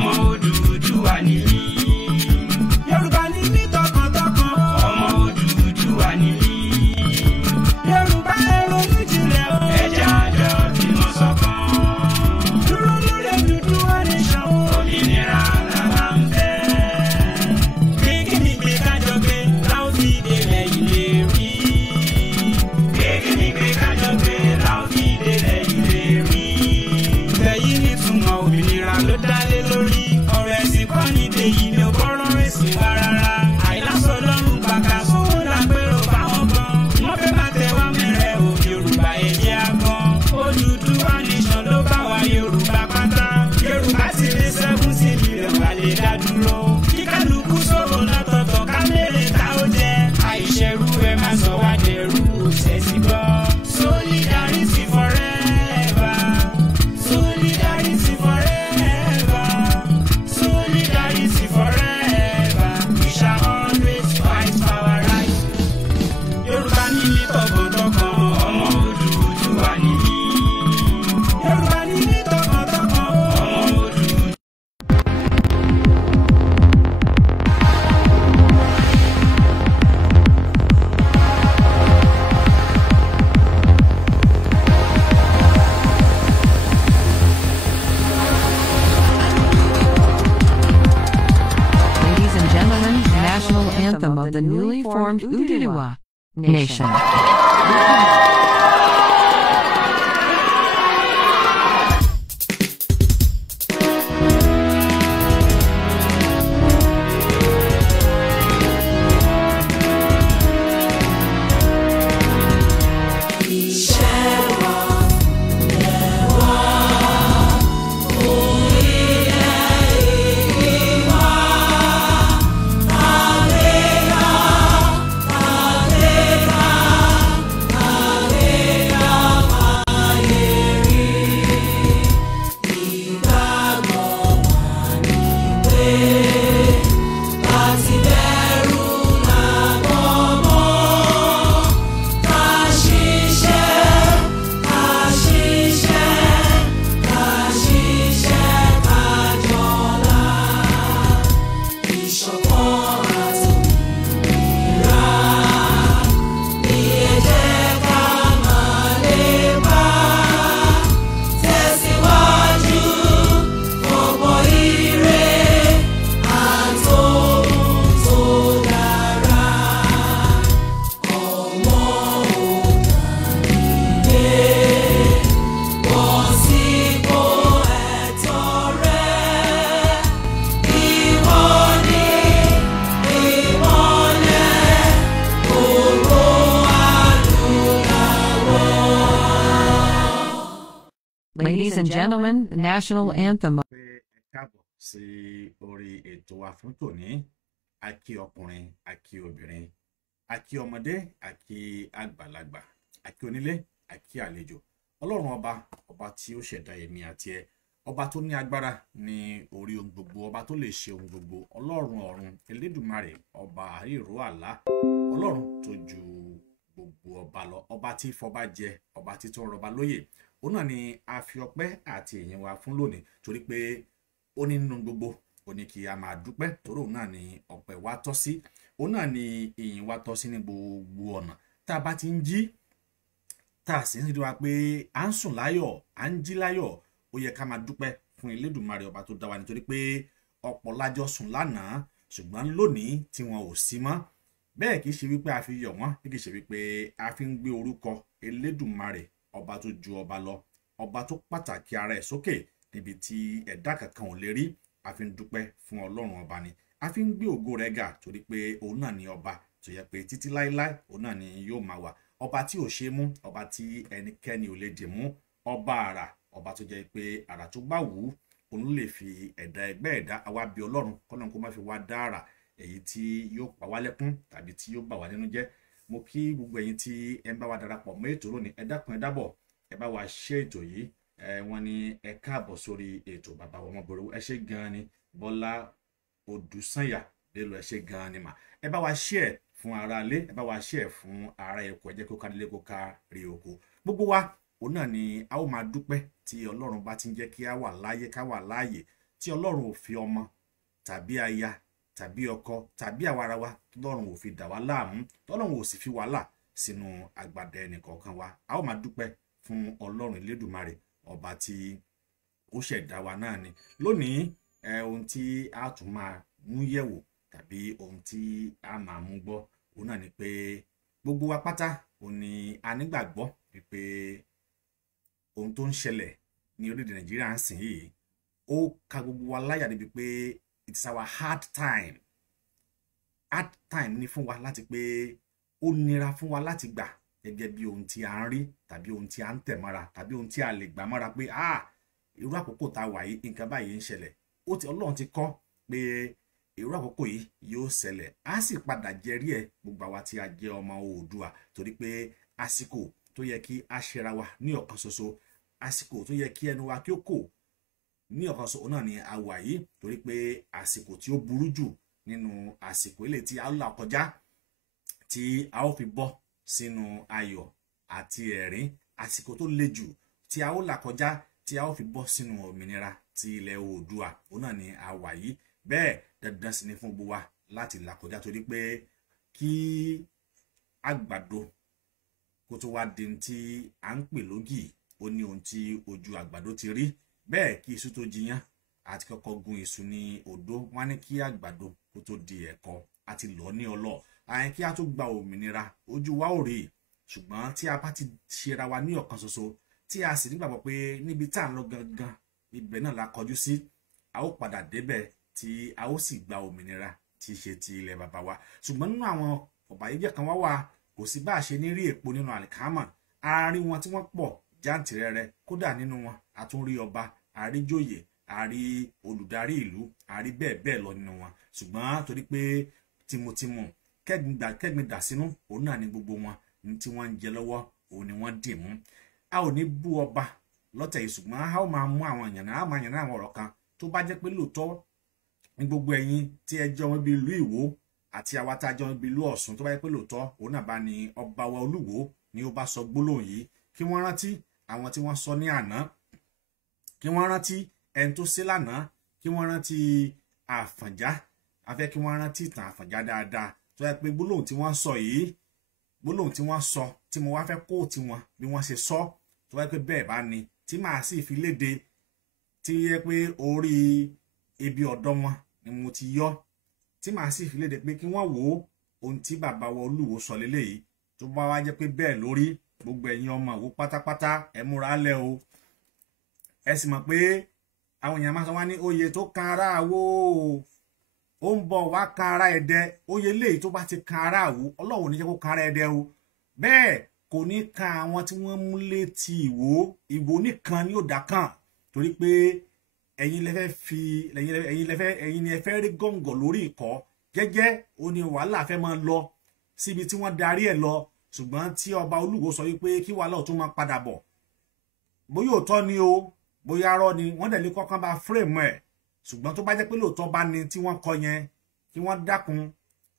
ọmọ Odùduwà ni mí. Yorùbá ni mí tọkàntọkàn. Ọmọ Odùduwà ni mí. Yorùbá ẹ̀rọ níjìnlẹ̀ o. Ẹja àjọ bímọ ṣọ̀kan. Dúró lórí Odùduwà nation. Òmìnira làwa ń fẹ́. Gbégbé gbé kájọ gbé láwọn fi délẹ̀ ìlérí. Gbégbé kájọ gbé láwọn fi délẹ̀ ìlérí. Tẹ̀yìn nítumọ̀ òmìnira ló dálé lórí. Ọ̀rọ̀ ẹ̀sìn kọ́ ní tèyí ni ó bọ́rọ̀ ẹ̀sìn wá rárá. Àìlásọ lọ́rùn gbàgbà sówó lágbèrò fáwọn kan. Wọ́n fẹ́ bá tẹ wá mẹ́rẹ̀ o Yorùbá ẹ̀jẹ̀ àgbọn. Odùduwà nation ló bá wa Yorùbá pátá. Yorùbá ti lé 70 million wà lè dá dúró. Kíkálukú sọ̀rọ̀ lọ́tọ̀ọ̀tọ̀ ká mẹ́rẹ̀ ta ó jẹ́. Àìṣẹ̀rú ẹ má sọ wá dẹrú ṣẹ̀sì gbọ́. Solidarity forever. Solidarity forever. Solidarity forever. We shall always fight for our rights. Yorùbá ní mí tọkàntọkàn. Ọmọ Odùduwà ni mí. Yorùbá ní mí tọkàntọkàn. Ọmọ Odùduwà. Ladies and gentlemen, the national anthem of the newly formed Oduduwa Nation. Ladies and gentlemen, the national anthem of pé ẹ káàbọ̀ sí orí ètò wa fún tòní. A kí ọkùnrin, a kí obìnrin, a kí ọmọdé, a kí àgbàlagbà, a kí onílé, a kí àlejò. Ọlọ́run ọba tí ó ṣẹ̀dá èmi àti ẹ, ọba tó ní agbára ní orí ohun gbogbo, ọba tó lè ṣe ohun gbogbo, Ọlọ́run ọ̀run, Elédùmarè, ọba àríro àlá, Ọlọ́run tó ju gbogbo ọba lọ, ọba tí fọba jẹ, ọba tí tó rọba lóyè. Òun náà ni a fi ọpẹ́ àti ìyìn wa fún lónìí, torí pé ó ní nínú gbogbo, ó ní kí a máa dúpẹ́, torí òun náà ni ọpẹ́ wa tọ́ sí, òun náà ni ìyìn wa tọ́ sí ní gbogbo ọ̀nà. Tá a bá ti ń jí, tá a sì ń rí wa pé à ń sùn láyọ̀, à ń jí láyọ̀, ó yẹ ká máa dúpẹ́ fún Elédùmarè ọba tó dá wa, nítorí pé ọ̀pọ̀ lájọ sùn lánàá ṣùgbọ́n lónìí tí wọn ò sí mọ́. Bẹ́ẹ̀ kì í ṣe wípé a fi yọ̀ wọ́n, kì í ṣe wípé a fi ń gbé orúkọ Elédùmarè ọba tó ju ọba lọ, ọba tó pàtàkì ara ẹ̀ sókè níbi tí ẹ̀dá kankan ò lè rí. A fi ń dúpẹ́ fún Ọlọ́run ọba ni, a fi ń gbé ògo rẹ̀ ga, torí pé òun náà ni ọba tó yẹ pé títí láéláé òun náà ni yóò máa wà. Ọba tí ò ṣe mú, ọba tí ẹnikẹ́ni ò lè dì mú, ọba àrà, ọba tó jẹ́ pé àrà tó bá wù ú òun lè fi ẹ̀dá ẹgbẹ́ ẹ̀dá. Àwa bí Ọlọ́run kọ́lọ́run kó má fi wá dá àrà èyí tí yóò pa wá lẹ́kún tàbí tí yóò bà wá nínú jẹ́. Mo kí gbogbo ẹ̀yin tí ẹ ń bá wa darapọ̀ mọ́ ètò lónìí, ẹ dákun ẹ dábọ̀, ẹ bá wa share ètò yìí. Wọ́n ní ẹ káàbọ̀ sórí ètò bàbá Ọmọboriowo. Ẹ ṣé gan ni Bọ́lá Odùsànyà Bello, ẹ ṣé gan ni mà. Ẹ bá wa share fún ara ilé, ẹ bá wa share fún ara ẹ̀kọ́, ẹ jẹ́ kó kárílé kó kárí oko. Gbogbo wa òun náà ni a ó máa dúpẹ́ tí Ọlọ́run bá ti ń jẹ́ kí a wà láyé, ká wà láàyè, tí Ọlọ́run ò fi ọmọ tàbí aya tàbí ọkọ tàbí àwa ara wa Ọlọ́run ò fi dà wá láàmú, Ọlọ́run ò sì fi wàhálà sínú agbada ẹnìkọ̀ọ̀kan wa. A ó máa dúpẹ́ fún Ọlọ́run Elédùmarè, ọba tí ó ṣẹ̀dá wa náà ni. Lónìí ohun tí a tún máa mú yẹ̀wò tàbí ohun tí a máa mú gbọ́ òun náà ni pé gbogbo wa pátá òun ni a nígbàgbọ́ wípé ohun tó ń ṣẹlẹ̀ ní orílẹ̀-èdè Nàìjíríà ń sìn yìí ó ka gbogbo wa láyà débi pé it's our hard time ni fún wa láti pé ó nira fún wa láti gbà gẹ́gẹ́ bí ohun tí a ń rí tàbí ohun tí a ń tẹ̀ mọ́ra tàbí ohun tí a lè gbà mọ́ra pé irú àkókò tá a wà yìí nǹkan báyìí ń ṣẹlẹ̀. Ọlọ́run ti kọ́ pé irú àkókò yìí yóò ṣẹlẹ̀, á sì padà jẹ́rí ẹ̀ gbogbo àwa tí a jẹ́ ọmọ Oòduà, torí pé àsìkò tó yẹ kí a ṣera wa ní ọ̀kan ṣoṣo, àsìkò tó yẹ kí ẹnu wa kí ó kò ní ọ̀kan ṣoṣo náà ni a wà yìí, torí pé àsìkò tí ó burú jù nínú àsìkò ilé tí a là kọjá tí a ó fi bọ́ sínú ayọ̀ àti ẹ̀rín, àsìkò tó le jù tí a ó là kọjá tí a ó fi bọ́ sínú òmìnira ti ilẹ̀ Oòduà òun náà ni a wà yìí. Bẹ́ẹ̀ dandan sì ni fún gbogbo wa láti là kọjá, torí pé kí àgbàdo kó tó wá di tí à ń pè lógì ó ní ohun tí ojú àgbàdo ti rí. Bẹ́ẹ̀ kí iṣu tó jiyàn àti kọ́kọ́ gun iṣu ní odó, wọ́n ní kí àgbàdo kó tó di ẹ̀kọ àti lọ ní ọlọ́. Àyìn kí a tó gba òmìnira ojú wa ò rí, ṣùgbọ́n tí a bá ti ṣera wa ní ọ̀kan ṣoṣo tí a sì nígbàgbọ́ pé níbi tá à ń lọ gangan ibẹ̀ náà la kọjú sí, a ó padà débẹ̀ tí a ó sì gba òmìnira tí í ṣe ti ilẹ̀ bàbá wa. Ṣùgbọ́n nínú àwọn ọ̀bàyéjẹ́ kan wá kò sí bá a ṣe ní rí èpo nínú àlìkámà. A rí wọn tí wọ́n pọ̀ jàǹtìrẹrẹ, kódà nínú wọn a tún rí ọba, a rí joyè, a rí olùdarí ìlú, a rí bẹ́ẹ̀ bẹ́ẹ̀ lọ nínú wọn. Ṣùgbọ́n torí pé tìmùtìmù kẹ́gbin dà sínú òun náà ni gbogbo wọn ní tí wọ́n ń jẹ lọ́wọ́ òun ni wọ́n dì mú. A ò ní bú ọba lọ́tẹ̀ yìí, ṣùgbọ́n a ó máa mú àwọn èèyàn náà, a máa yàn náà àwọn ọ̀rọ̀ kan tó bá jẹ́ pé lóòótọ́ ní gbogbo ẹ̀yin tí ẹ jẹ́ ọmọ ibi ìlú Ìwó àti àwa tá a jẹ́ ọmọ ibi ìlú Ọ̀ṣun, tó bá jẹ́ pé lóòótọ́ òun náà bá ní ọba wa Olúwo ni ó bá sọ gbólóhùn yìí, kí wọ́n rántí àwọn tí wọ́n sọ ní àná, kí wọ́n rántí ẹni tó ṣe lánàá, kí wọ́n rántí Àfọ̀njá. A fẹ́ kí wọ́n rántí ìtàn Àfọ̀njá dáadáa, tó yẹ pé gbólóhùn tí wọ́n sọ yìí, gbólóhùn tí wọ́n sọ tí mo wá fẹ́ kó tí wọn bí wọ́n ṣe sọ, tó yẹ pé bẹ́ẹ̀ bá ní tí màá sì fi léde, tí yẹ pé orí ibi ọ̀dọ́ wọn ni mo ti yọ, tí màá sì fi léde pé kí wọ́n wò ohun tí bàbá wa Olúwo sọ lélẹ́yìí. Tó bá wá jẹ́ pé bẹ́ẹ̀ lórí, gbogbo ẹ̀yin ọmọ Ìwó pátápátá ẹ múra lẹ̀ o. Ẹ sì mọ̀ pé àwọn èèyàn máa sọ wá ní oyè tó kan ará Àwó ó ń bọ̀ wá kan ará Ẹdẹ. Oyè léyìí tó bá ti kan ará Àwó, Ọlọ́run ò ní jẹ́ kó kan ará Ẹdẹ o. Bẹ́ẹ̀ kò ní kan àwọn tí wọ́n mú létí Ìwó nìkan ni ó dá kàn, torí pé ẹ̀yin ni ẹ fẹ́ rí gọ̀ǹgọ̀ lórí ìkọ́ gẹ́gẹ́ ó ní wàhálà fẹ́ máa lọ síbi tí wọ́n darí ẹ̀ lọ. Ṣùgbọ́n tí ọba Olúwo sọ wípé kí wàhálà ó tún máa padà bọ̀, bóyá òótọ́ ni o bóyá arọ́ ni, wọ́n dẹ̀ lè kọ́kàn bá fírèmù ẹ̀. Ṣùgbọ́n tó bá jẹ́ pé lóòótọ́ bá ní tí wọ́n kọ yẹn, kí wọ́n dákun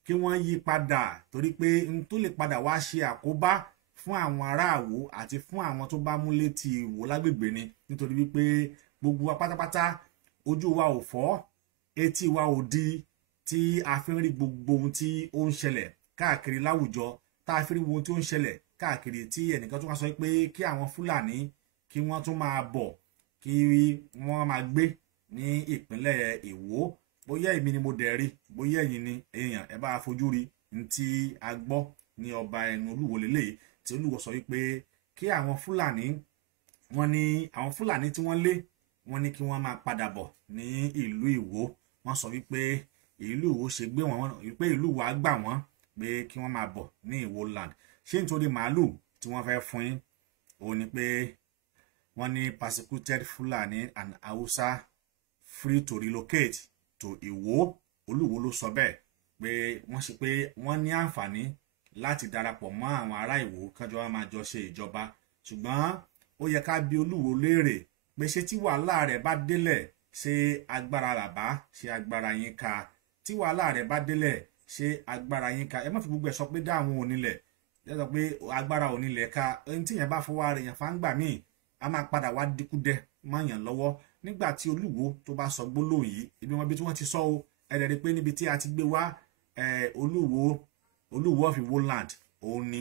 kí wọ́n yí padà, torí pé n tó lè padà wá ṣe àkóbá fún àwọn ará Àwó àti fún àwọn tó bá mú létí Ìwó lágbègbè ni. Nítorí wípé gbogbo wa pátápátá ojú wa ò fọ́, etí wa ò di, tí a fi ń rí gbogbo ohun tí ó ń ṣẹlẹ̀ káàkiri láwùjọ, tá a fi rí gbogbo ohun tí ó ń ṣẹlẹ̀ káàkiri, tí ẹnìkan tó wá sọ pé kí àwọn Fúlàní kí wọ́n tún máa bọ̀, kí wọ́n máa gbé ní ìpínlẹ̀ Ìwó. Bóyá èmi ni mo dẹ̀ rí, bóyá ẹ̀yin ni èèyàn, ẹ bá fojú rí ní tí a gbọ́ ní ọba ẹnu Olúwo lélẹ́yìí, tí Olúwo sọ wípé kí àwọn Fúlàní, wọ́n ní àwọn Fúlàní tí wọ́n lé, wọ́n ní kí wọ́n máa padà bọ̀ ní ìlú Ìwó. Wọ́n sọ wípé ìlú Ìwó ṣe gbé wọn, wípé ìlú wa gbà wọ́n pé kí wọ́n máa bọ̀ ní Ìwó land. Ṣé nítorí màálù tí wọ́n fẹ́ fún yín òun ni pé wọ́n ní persecuted Fulani and Hausa free to relocate to Ìwó. Olúwo ló sọ bẹ́ẹ̀ pé wọ́n ṣe pé wọ́n ní àǹfààní láti darapọ̀ mọ́ àwọn ará Ìwó kájọ wọn máa jọ ṣe ìjọba. Ṣùgbọ́n ó yẹ ká bi Olúwo léèrè pé ṣé tí wàhálà rẹ̀ bá délẹ̀, ṣé agbára bàbá, ṣé agbára yín ká? Tí wàhálà rẹ̀ bá délẹ̀, ṣé agbára yín ká? Ẹ má fi gbogbo ẹ̀ sọ pé dá àwọn onílẹ̀, ẹ sọ pé agbára onílẹ̀ ká. Ẹni tí yẹn bá fọwọ́ ara yẹn fáńgbà míì, a máa padà wá dínkù dẹ máa yàn lọ́wọ́. nígbà tí Olúwo tó bá sọ gbólóhùn yìí ibi wọn bí tí wọ́n ti sọ o ẹ̀rẹ̀ rí pé níbi tí a ti gbé wá Olúwo of Iwo land òun ni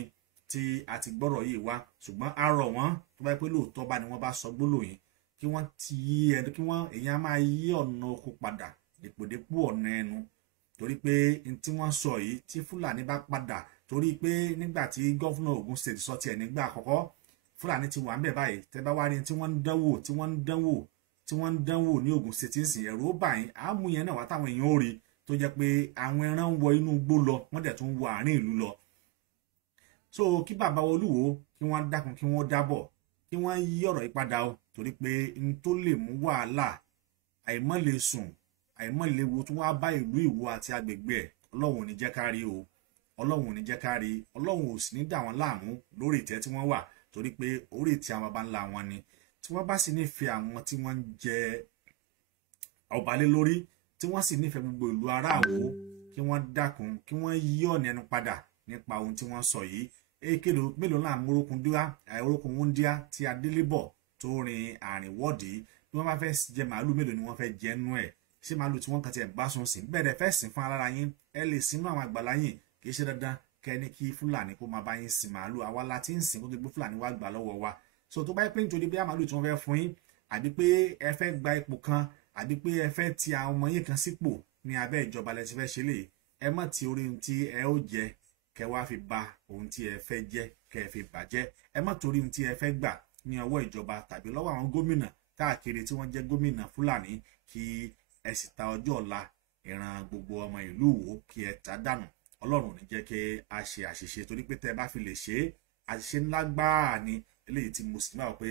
tí a ti gbọ́rọ̀ yìí wá ṣùgbọ́n a rọ̀ wọ́n tó bá pé lóòótọ́ bá ni wọ́n bá sọ gbólóhùn yìí kí wọ́n ti yí ẹnu kí wọ́n èèyàn máa yí ọ̀nà oko padà dèpòdépò ọ̀nà ẹnu torí pé n tí wọ́n sọ yìí tí Fúlàní bá padà torí pé nígbà tí gọ́fúnà Ògùn state sọ tiẹ̀ nígbà àkọ́kọ́ Fúlàní ti wà ń bẹ̀ báyìí tẹ́ bá wá rí tí wọ́n ń dánwò ní Ògùn state ń sìn ẹ̀rù ó bà yín àmú yẹn náà wá táwọn èèyàn ó rí tó jẹ́ pé àwọn ẹran ń wọ inú igbó lọ wọ́n dẹ̀ tún wọ àárín ìlú lọ so kí bàbá Olúwo kí wọ́n dákun kí wọ́n dábọ̀ kí wọ́n yí ọ̀rọ̀ yìí padà o torí pé n tó lè mú wàhálà àìmọ́ lè sùn àìmọ́ lè wo tó wá bá ìlú Ìwó àti agbègbè ẹ̀ Ọlọ́run ò ní jẹ́ ká rí o Ọlọ́run ò ní jẹ́ ká rí Ọlọ́run ò sì ní dà wọ́n láàmú lórí ìtẹ́ tí wọ́n wà torí pé orí ìtẹ́ àwọn baba ńlá wọn ni tí wọ́n bá sì nífẹ̀ẹ́ àwọn tí wọ́n ń jẹ ọba lé lórí tí wọ́n sì nífẹ̀ẹ́ gbogbo ìlú aráàwọ̀ kí wọ́n dákun kí wọ́n yí ọ̀nà ẹnu padà nípa ohun tí wọ́n sọ yìí èkélo mélòó náà orókun wúndíá tí adélébọ̀ tó rin àrìnwọ́dì bí wọ́n bá fẹ́ jẹ màálù mélòó ni wọ́n fẹ́ jẹ nú ẹ̀ ṣé màálù tí wọ́n kàn ti ẹ̀ bá sun sìn bẹ́ẹ̀ dẹ̀ fẹ́ sìn fún ara yín ẹ lè sínú àwọn àgbàlá yín kì í ṣe dandan kẹ́ni kí Fúlàní kó máa bá yín sìn màálù àwa la ti ń sìn kó tó gbé Fúlàní wá gbà lọ́wọ́ wa so tó bá yẹ pé nítorí bí màálù tí wọ́n fẹ́ fún yín àbí pé ẹ fẹ́ gba ipò kan àbí pé ẹ fẹ́ ti àwọn ọmọ yín kan sípò ní abẹ́ ìjọba lẹ ti fẹ́ ṣe lè ẹ má ti orí ohun tí ẹ ó jẹ kẹ wá fi ba ohun tí ẹ fẹ́ jẹ kẹ fi bàjẹ́ ẹ má torí ohun tí ẹ fẹ́ gbà ní ọwọ́ ìjọba tàbí lọ́wọ́ àwọn gómìnà káàkiri tí wọ́n jẹ́ gómìnà Fúlàní kí ẹ sì ta ọjọ́ ọ̀la ìran gbogbo ọmọ ìlú Ìwó kí ẹ ta dànù Ọlọ́run ní jẹ́ kí a ṣe àṣìṣe torí pé tẹ́ bá fi lè ṣe àṣìṣe ńlá gbáà ni eléyìí tí mo sì máa pé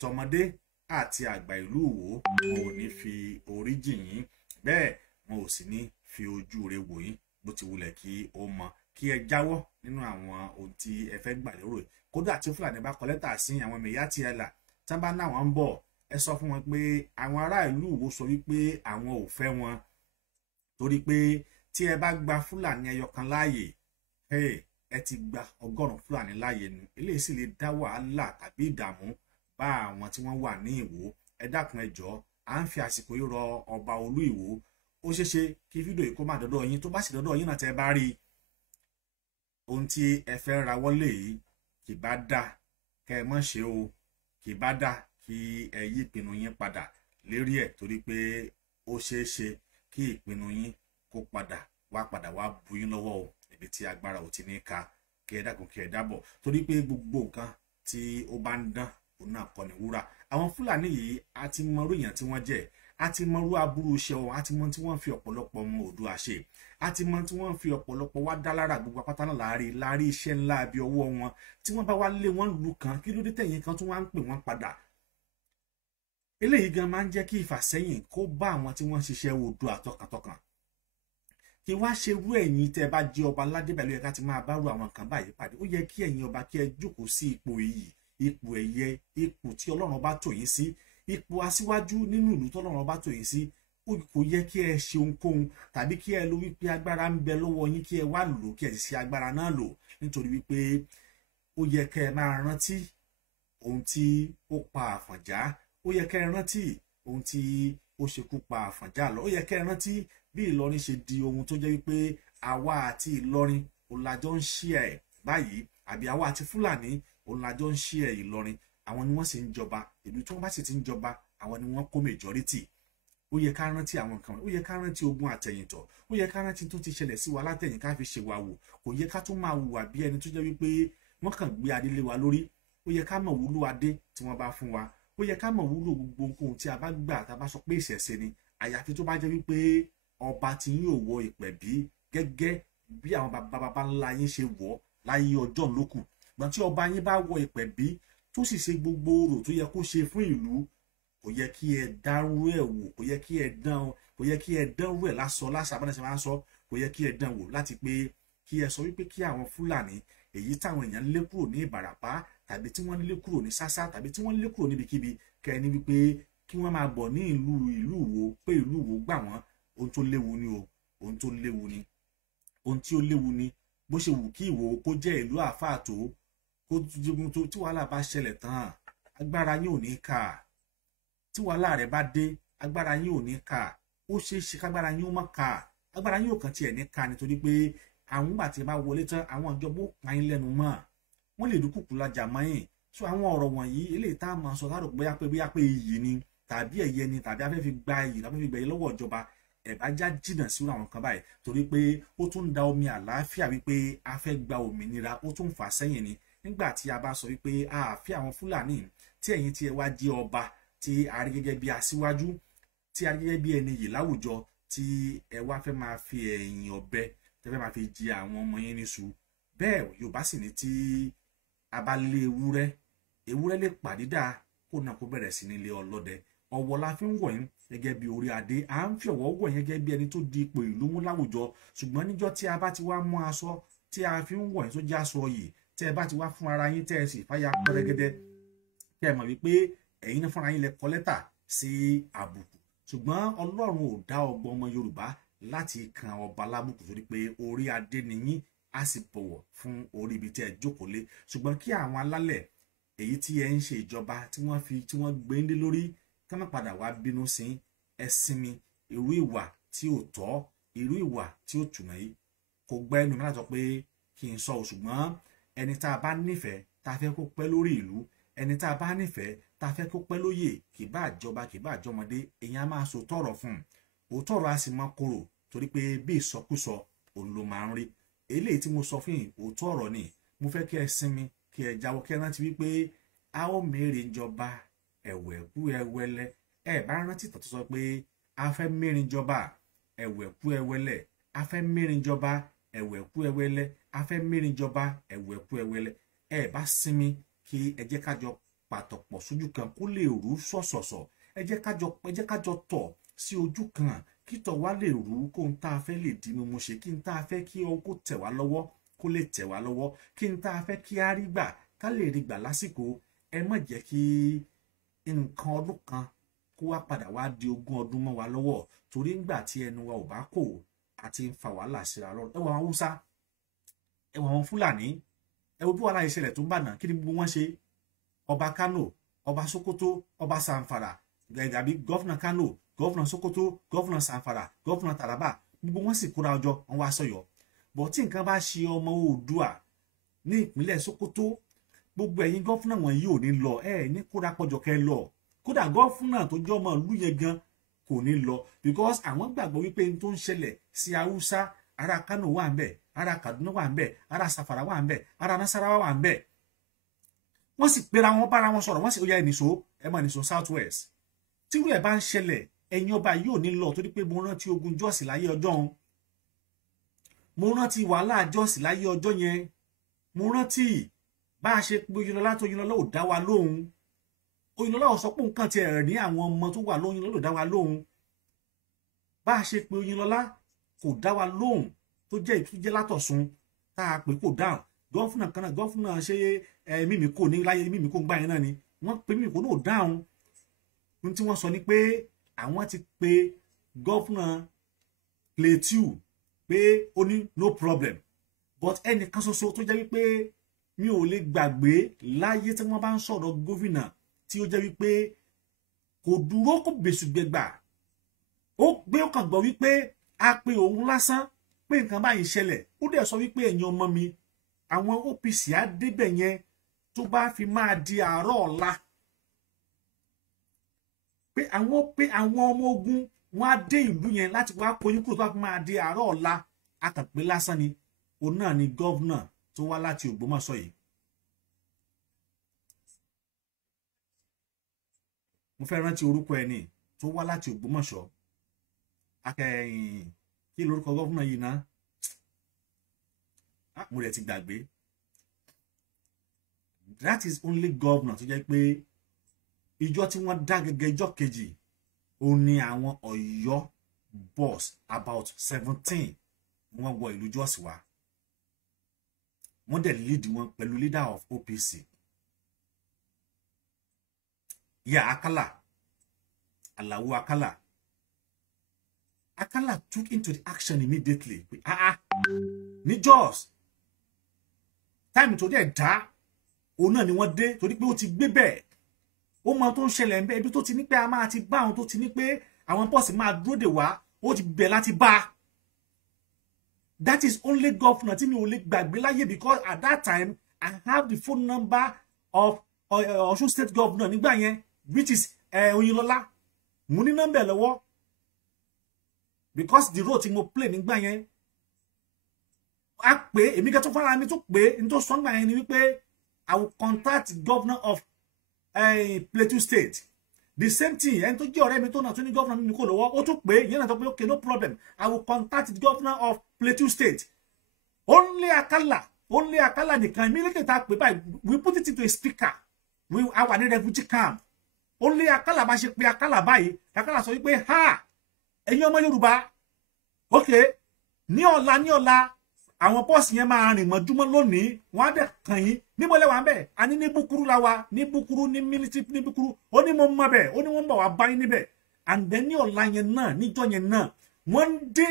tọmọdé àti àgbà ìlú Ìwó wọn ò ní fi orí jì yín bẹ́ẹ̀ wọn ò sì ní fi ojú rẹ̀ wò yín bó ti wulẹ̀ kí ó mọ kí ẹ jáwọ́ nínú àwọn ohun tí ẹ fẹ́ gbà lérò kódà tí Fúlàní bá kọ lẹ́tà sí àwọn mẹ̀yà tí ẹ là tá bá náà wọ́n ń bọ̀ ẹ sọ fún wọn pé àwọn ará ìlú Ìwó sọ wípé àwọn ò fẹ́ wọn torí pé tí ẹ bá gba Fúlàní ẹyọkan láàyè ẹ ti gba 100 Fúlàní láàyè nu eléyìí sì lè dá wàhálà tàbí ìdààmú bá àwọn tí wọ́n wà ní Ìwó ẹ dákun ẹ jọ̀ọ́ à ń fi àsìkò yìí rọ ọba olú Ìwó ó ṣeéṣe kí fídíò yìí kó má dọ́dọ̀ yín tó bá sì dọ́dọ̀ yín náà tẹ́ bá rí ohun tí ẹ fẹ́ ra wọlé yìí kì bá dá kẹ́ ẹ mọ̀ ṣe o kì bá dá kí ẹ yí ìpinnu yín padà lérí ẹ̀ torí pé ó ṣeéṣe kí ìpinnu yín kó padà wá bu yín lọ́wọ́ o ibi tí agbára ò ti ní ká kí ẹ dákun kí ẹ dábọ̀ torí pé gbogbo nǹkan tí ó bá ń dán òun náà kọ́ ni wúrà àwọn Fúlàní yìí a ti mọrú èèyàn tí wọ́n jẹ́ a ti mọrú aburú iṣẹ́ wọn a ti mọ tí wọ́n fi ọ̀pọ̀lọpọ̀ ọmọ Oòduà ṣe a ti mọ tí wọ́n fi ọ̀pọ̀lọpọ̀ wá dá lára gbogbo apáta náà láàrí iṣẹ́ ńlá bí ọwọ́ wọn tí wọ́n bá wá lé wọn lù kan kí ló dé tẹ̀yìn kan tún wá ń pè wọ́n padà eléyìí gan máa ń jẹ́ kí ìfàsẹ́yìn kó bá àwọn tí wọ́n ṣiṣẹ́ Oòduà tọkàntọkàn kí wá ṣe rú ẹ̀yin tẹ́ bá jẹ́ ọba aládé pẹ̀lú ẹ̀ka tí máa bá rú àwọn nǹkan báyìí pàdé ó yẹ kí ẹ̀yin ọba kí ẹ jókòó sí ipò iyì ipò ẹ̀yẹ ipò tí Ọlọ́run bá tò yín sí ipò aṣíwájú nínú ìlú tọ́lọ́run bá tò yín sí kò yẹ kí ẹ ṣe ohunkóhun tàbí kí ẹ lo wípé agbára ń bẹ lọ́wọ́ yín kí ẹ wá lò kí ẹ sì ṣe agbára náà lò nítorí wípé ó yẹ kẹ́ ẹ máa rántí ohun tí ó pa Àfọ̀njá ó yẹ kẹ́ ẹ rántí ohun tí ó ṣekú pa Àfọ̀njá lọ ó yẹ kẹ́ ẹ rántí bí Ìlọrin ṣe di ohun tó jẹ́ wípé àwa àti Ìlọrin òun lájọ ń ṣí ẹ̀ báyìí àbí àwa àti Fúlàní òun lájọ ń ṣí ẹ̀ Ìlọrin àwọn ni wọ́n sì ń jọba ìlú tí wọ́n bá sì ti ń jọba àwọn ni wọ́n kó majority ó yẹ ká rántí àwọn nǹkan ó yẹ ká rántí ogun àtẹ̀yìntọ̀ ó yẹ ká rántí tó ti ṣẹlẹ̀ sí wa látẹ̀yìn ká fi ṣe wa wò kò yẹ ká tún máa hùwà bí ẹni tó jẹ́ wípé wọ́n kàn gbé adé lé wa lórí ó yẹ ká mọ̀ wúlò adé tí wọ́n bá fún wa ó yẹ ká mọ̀ wúlò gbogbo nǹkan tí a bá gbà tá a bá sọ pé ìṣẹ̀ṣe ni àyàfi tó bá jẹ́ wípé ọba tí yín ò wọ ìpẹ̀bí gẹ́gẹ́ bí àwọn baba ńlá yín ṣe wọ̀ láyé ọjọ́ lókù gbọ́n tí ọba yín bá wọ ìpẹ̀bí tó sì ṣe gbogbo orò tó yẹ kó ṣe fún ìlú kò yẹ kí ẹ dárú ẹ wò kò yẹ kí ẹ dánrú ẹ lásọ abánẹsẹ máa ń sọ kò yẹ kí ẹ dán wò láti pé kí ẹ sọ wípé kí àwọn Fúlàní èyí táwọn èèyàn lé kúrò ní Ìbàràpá tàbí tí wọ́n lé kúrò ní Sásá tàbí tí wọ́n lé kúrò níbikíbi kẹni wípé kí wọ́n máa bọ̀ ní ìlú Ìwó pé ìlú Ìwó gbà wọ́n ohun tó léwu ni o ohun tó léwu ni ohun tí ó léwu ni bó ṣe wù kí Ìwó kó jẹ́ ìlú àfáà tó kó tí wàhálà bá ṣẹlẹ̀ tán agbára yín ò ní ká tí wàhálà rẹ̀ bá dé agbára yín ò ní ká ó ṣeé ṣe kágbára yín ó má ká agbára yín ò kàn tiẹ̀ ní ká nítorí pé àwọn ìgbà tí ẹ bá wọlé tán àwọn ìjọba ó pa yín lẹ́nu mọ́ wọ́n lè dúkùkù lajà mọ́yìn so àwọn ọ̀rọ̀ wọ̀nyí eléyìí tá a máa sọ láàrò bóyá pé iyì ni tàbí ẹ̀yẹ ni tàbí afẹ́ fi gba iyì tàbí fi gbẹ̀yẹ lọ́wọ́ ìjọba ẹ̀bá já jìnnà sí àwọn kan báyìí torí pé ó tún da omi àlàáfíà wípé a fẹ́ gba òmìnira ó tún fà sẹ́yìn ni nígbà tí a bá sọ wípé a fi àwọn Fúlàní tí ẹ̀yin tí ẹ wá jẹ́ ọba tí a rí gẹ́gẹ́ bí aṣíwájú tí a rí gẹ́gẹ́ bí ẹni yìí láwùjọ tí ẹ wá fẹ́ máa fi ẹ̀yìn ọ̀bẹ tẹ́ fẹ́ máa fi jẹ àwọn ọmọ yín níṣu bẹ́ẹ̀ Yorùbá sì ní tí a bá lé ewúrẹ́ lè pàdídà kó náà kó bẹ̀rẹ̀ sí nílé ọlọ́dẹ ọ̀wọ̀ la fi ń wọ̀ yín gẹ́gẹ́ bí orí adé à ń fi ọ̀wọ̀ wọ̀ yín gẹ́gẹ́ bí ẹni tó di ipò ìlú mú láwùjọ ṣùgbọ́n níjọ́ tí a bá ti wá mú aṣọ tí a fi ń wọ̀ yín tó já aṣọ yìí tẹ́ ẹ bá ti wá fún ara yín tẹ́ ẹ sì fáyà pẹ́rẹ́gẹ́dẹ́ kẹ́ ẹ mọ̀ wípé ẹ̀yin náà fúnra yín lẹ kọ lẹ́tà sí àbùkù ṣùgbọ́n Ọlọ́run ò dá ọgbọ́n ọmọ Yorùbá láti kan ọba lábùkù torí pé orí adé ni yín á sì bọ̀wọ̀ fún orí ibi tí ẹ jókòó lé ṣùgbọ́n kí àwọn alálẹ̀ èyí tí ẹ ń ṣe ìjọba tí wọ́n gbé ń lé lórí ká má padà wá bínú sí ẹ sinmi irú ìwà tí ò tọ́ irú ìwà tí ò tùnà yìí kò gbẹ́ ẹnu mi láti sọ pé kí n sọ ò ṣùgbọ́n ẹni tá a bá nífẹ̀ẹ́ tá a fẹ́ kó pẹ́ lórí ìlú ẹni tá a bá nífẹ̀ẹ́ tá a fẹ́ kó pẹ́ lóyè kì bá àjọba kì bá àjọmọdé èèyàn á máa sọ tọ̀rọ̀ fún un òótọ́ ọ̀rọ̀ á sì máa korò torí pé bí ìsọkúsọ òun ló máa ń rí eléyìí tí mo sọ fún yín òótọ́ ọ̀rọ̀ ni mo fẹ́ kí ẹ sinmi kí ẹ jáwọ́ kí ẹ rántí wípé a ó mèrè ìjọba ẹ̀wẹ̀kú ẹwẹ́lẹ́ ẹ bá rántí tó sọ pé a fẹ́ mèrè ìjọba ẹ̀wẹ̀kú ẹwẹ́lẹ́ a fẹ́ mèrè ìjọba ẹ̀wẹ̀kú ẹwẹ́lẹ́ a fẹ́ mèrè ìjọba ẹ̀wẹ̀kú ẹwẹ́lẹ́ ẹ bá sinmi kí ẹ jẹ́ kájọ pàtọ̀pọ̀ sójú kan kó lè rú sọ̀sọ̀sọ̀ ẹ jẹ́ kájọ tọ̀ sí ojú kan kí tọ̀ wá lè rú kó n tá a fẹ́ lè di mímú ṣe kí n tá a fẹ́ kí ọ kó tẹ̀ wá lọ́wọ́ kó lè tẹ̀ wá lọ́wọ́ kí n tá a fẹ́ kí á rí gbà ká lè rí gbà lásìkò ẹ má jẹ́ kí nǹkan ọdún kan kó wá padà wá di 20 ọdún mọ́ wa lọ́wọ́ torí ńgbà tí ẹnu wa ò bá kò àti ń fa wàhálà síra lọ́rùn ẹ wọ àwọn Haúsá ẹ wọ àwọn Fúlàní ẹ wo bí wàhálà ìṣẹ̀lẹ̀ tó ń bànà kí ni gbogbo wọn ṣe ọba Kano ọba Sokoto ọba Zamfara gàbí gọ́fúnà Kano gọ́fúnà Sokoto gọ́fúnà Zamfara gọ́fúnà Taraba gbogbo wọn sì kóra ọjọ́ wọn wá sọ̀yọ́ bọ̀ tí nǹkan bá ṣe ọmọ Oòduà ní ìpínlẹ̀ Sokoto gbogbo ẹ̀yin gọ́fúnà wọn yìí ò ní lọ ní kóra pọ̀jọ kẹ́ lọ kódà gọ́fúnà tó jẹ́ ọmọ ìlú yẹn gan kò ní lọ because àwọn gbàgbọ́ wípé n tó ń ṣẹlẹ̀ sí Haúsá ará Kano wà ń bẹ̀ ará Kaduna wà ń bẹ̀ ará Zamfara wà ń bẹ̀ ará Nasarawa wà ń bẹ̀ wọ́n sì pera wọn bára wọn sọ̀rọ̀ wọ́n sì ó yá ẹnìṣó ẹ mọ̀ ẹnìṣó South West tírú ẹ̀ bá ń ṣẹlẹ̀ ẹ̀yin ọba yìí ò ní lọ torí pé mo rántí ogun jọ́ọ̀sì láyé ọjọ́ òun mo rántí wàhálà jọ́ọ̀sì láyé ọjọ́ yẹn mo rántí bá a ṣe pé Oyinlọ́lá tó Oyinlọ́lá ò dá wa lóhùn Oyinlọ́lá ò sọ pé nǹkan ti ẹ̀rẹ̀ ní àwọn ọmọ tó wà lóhùn Oyinlọ́lá ò dá wa lóhùn bá a ṣe pé Oyinlọ́lá kò dá wa lóhùn tó jẹ́ ìtújẹ́ látọ̀sùn tá a pè kò dáhùn gọ́fúnà kan náà gọ́fúnà ṣe mímí kò ní láyé mímí kò ń gbà yẹn náà ni wọ́n pe mímí kò náà dáhùn ní tí wọ́n sọ ni pé àwọn ti pe gọ́fúnà Plateau pé ó ní no problem but ẹnìkan ṣoṣo tó jẹ́ wípé mi ò lè gbàgbé láyé tí wọ́n bá ń sọ̀rọ̀ gómìnà tí ó jẹ́ wípé kò dúró kò bẹ̀sù gbẹgbà ó gbé ọkàn gbọ́ wípé a pe òun lásán pé nǹkan báyìí ṣẹlẹ̀ ó dẹ̀ sọ wípé ẹ̀yin ọmọ mi àwọn OPC á débẹ̀ yẹn tó bá fi máa di àárọ̀ ọ̀la pé àwọn ọmọ ogun wọn á dé ìlú yẹn láti wá koyún kúrò tó bá fi máa di àárọ̀ ọ̀la akàpé lásán ni òun náà ni gọ́vnà tó wá láti Ògbómọ̀ṣọ́ yìí mo fẹ́ rántí orúkọ ẹni tó wá láti Ògbómọ̀ṣọ́ akẹ́yìn kí lórúkọ gọ́vnà yìí náà mo rẹ̀ ti gbàgbé that is only governor tó jẹ́ pé ìjọ tí wọ́n dá gẹ́gẹ́ ìjọ kejì ó ní àwọn Ọ̀yọ́ boss about 17 wọ́n wọ ìlú Jos wá wọ́n dẹ̀ lead wọn pẹ̀lú leader of OPC Akala Alawu Akala took into the action immediately ní Jos time tó dẹ̀ dá òun náà ni wọ́n dé torí pé ó ti gbé bẹ́ẹ̀ ó mọ tó ń ṣẹlẹ̀ ń bẹ ibi tó ti ní pé a máa ti bá àwọn tó ti ní pé àwọn bọ́ọ̀sì máa dúró dè wá ó ti bẹ̀ láti bá. That is only governor tí mi ò lè gbàgbé láyé because at that time I have the phone number of Osun State governor nígbà yẹn which is Oyinlọ́lá mo ní nọ́mbà lọ́wọ́ because the role tí mo play nígbà yẹn a pè èmi gẹ́tọ́ fúnra mi tó pé n tó sọ́ngbà yẹn ni wípé I will contact the governor of Plateau State. The same thing ẹni tó jẹ́ ọ̀rẹ́ mi tó náà tó ní governor mi kò lọ́wọ́ ó tún pé ìyẹn náà tó pé okay no problem I will contact the governor of Plateau State. Only Akala nìkan immediately tá a pè báyìí we put it into a speaker we our ní refugee camp. Only Akala bá ṣe pé Akala báyìí Akala sọ wípé ha ẹ̀yin ọmọ Yorùbá okay ní ọ̀la àwọn bọ́ọ̀sì yẹn máa rìn mọ́júmọ́ lónìí wọ́n á dẹ̀ kàn yín níbo lẹ́wà ń bẹ̀ a ní Búkúrú la wa ní Búkúrú ní military ní Búkúrú ó ní mo mọ bẹ̀ ó ní wọ́n bọ̀ wá bá yín níbẹ̀ and then ní ọ̀la yẹn náà níjọ́ yẹn náà wọ́n ń dé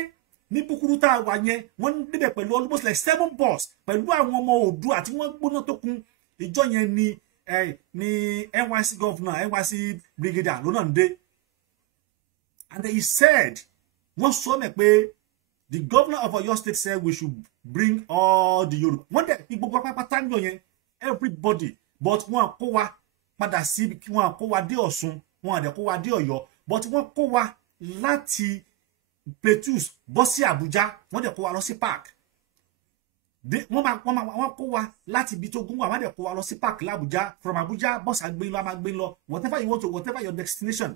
ní Búkúrú tá a wà yẹn wọ́n ń débẹ̀ pẹ̀lú almost like 7 bus pẹ̀lú àwọn ọmọ Oòduà tí wọ́n gbóná tó kún ìjọ yẹn ni NYC governor NYC brigadier ló náà ń dé and he said wọ́n sọ mẹ́ pé the governor of Oyo State said we should bring all the Yoruba. One day, gbogbo pátá ń yọ yẹn everybody but wọ́n kó wa padà sí wọ́n kó wa dé Ọ̀ṣun wọ́n dẹ̀ kó wa dé Ọ̀yọ́ but wọ́n kó wa láti Plateau bọ́ sí Abuja wọ́n dẹ̀ kó wa lọ sí park. Wọ́n kó wa láti ibi tó gún wa wọ́n dẹ̀ kó wa lọ sí park l'Abuja from Abuja bus àgbé lọ máa gbé lọ whatever you want to whatever your destination.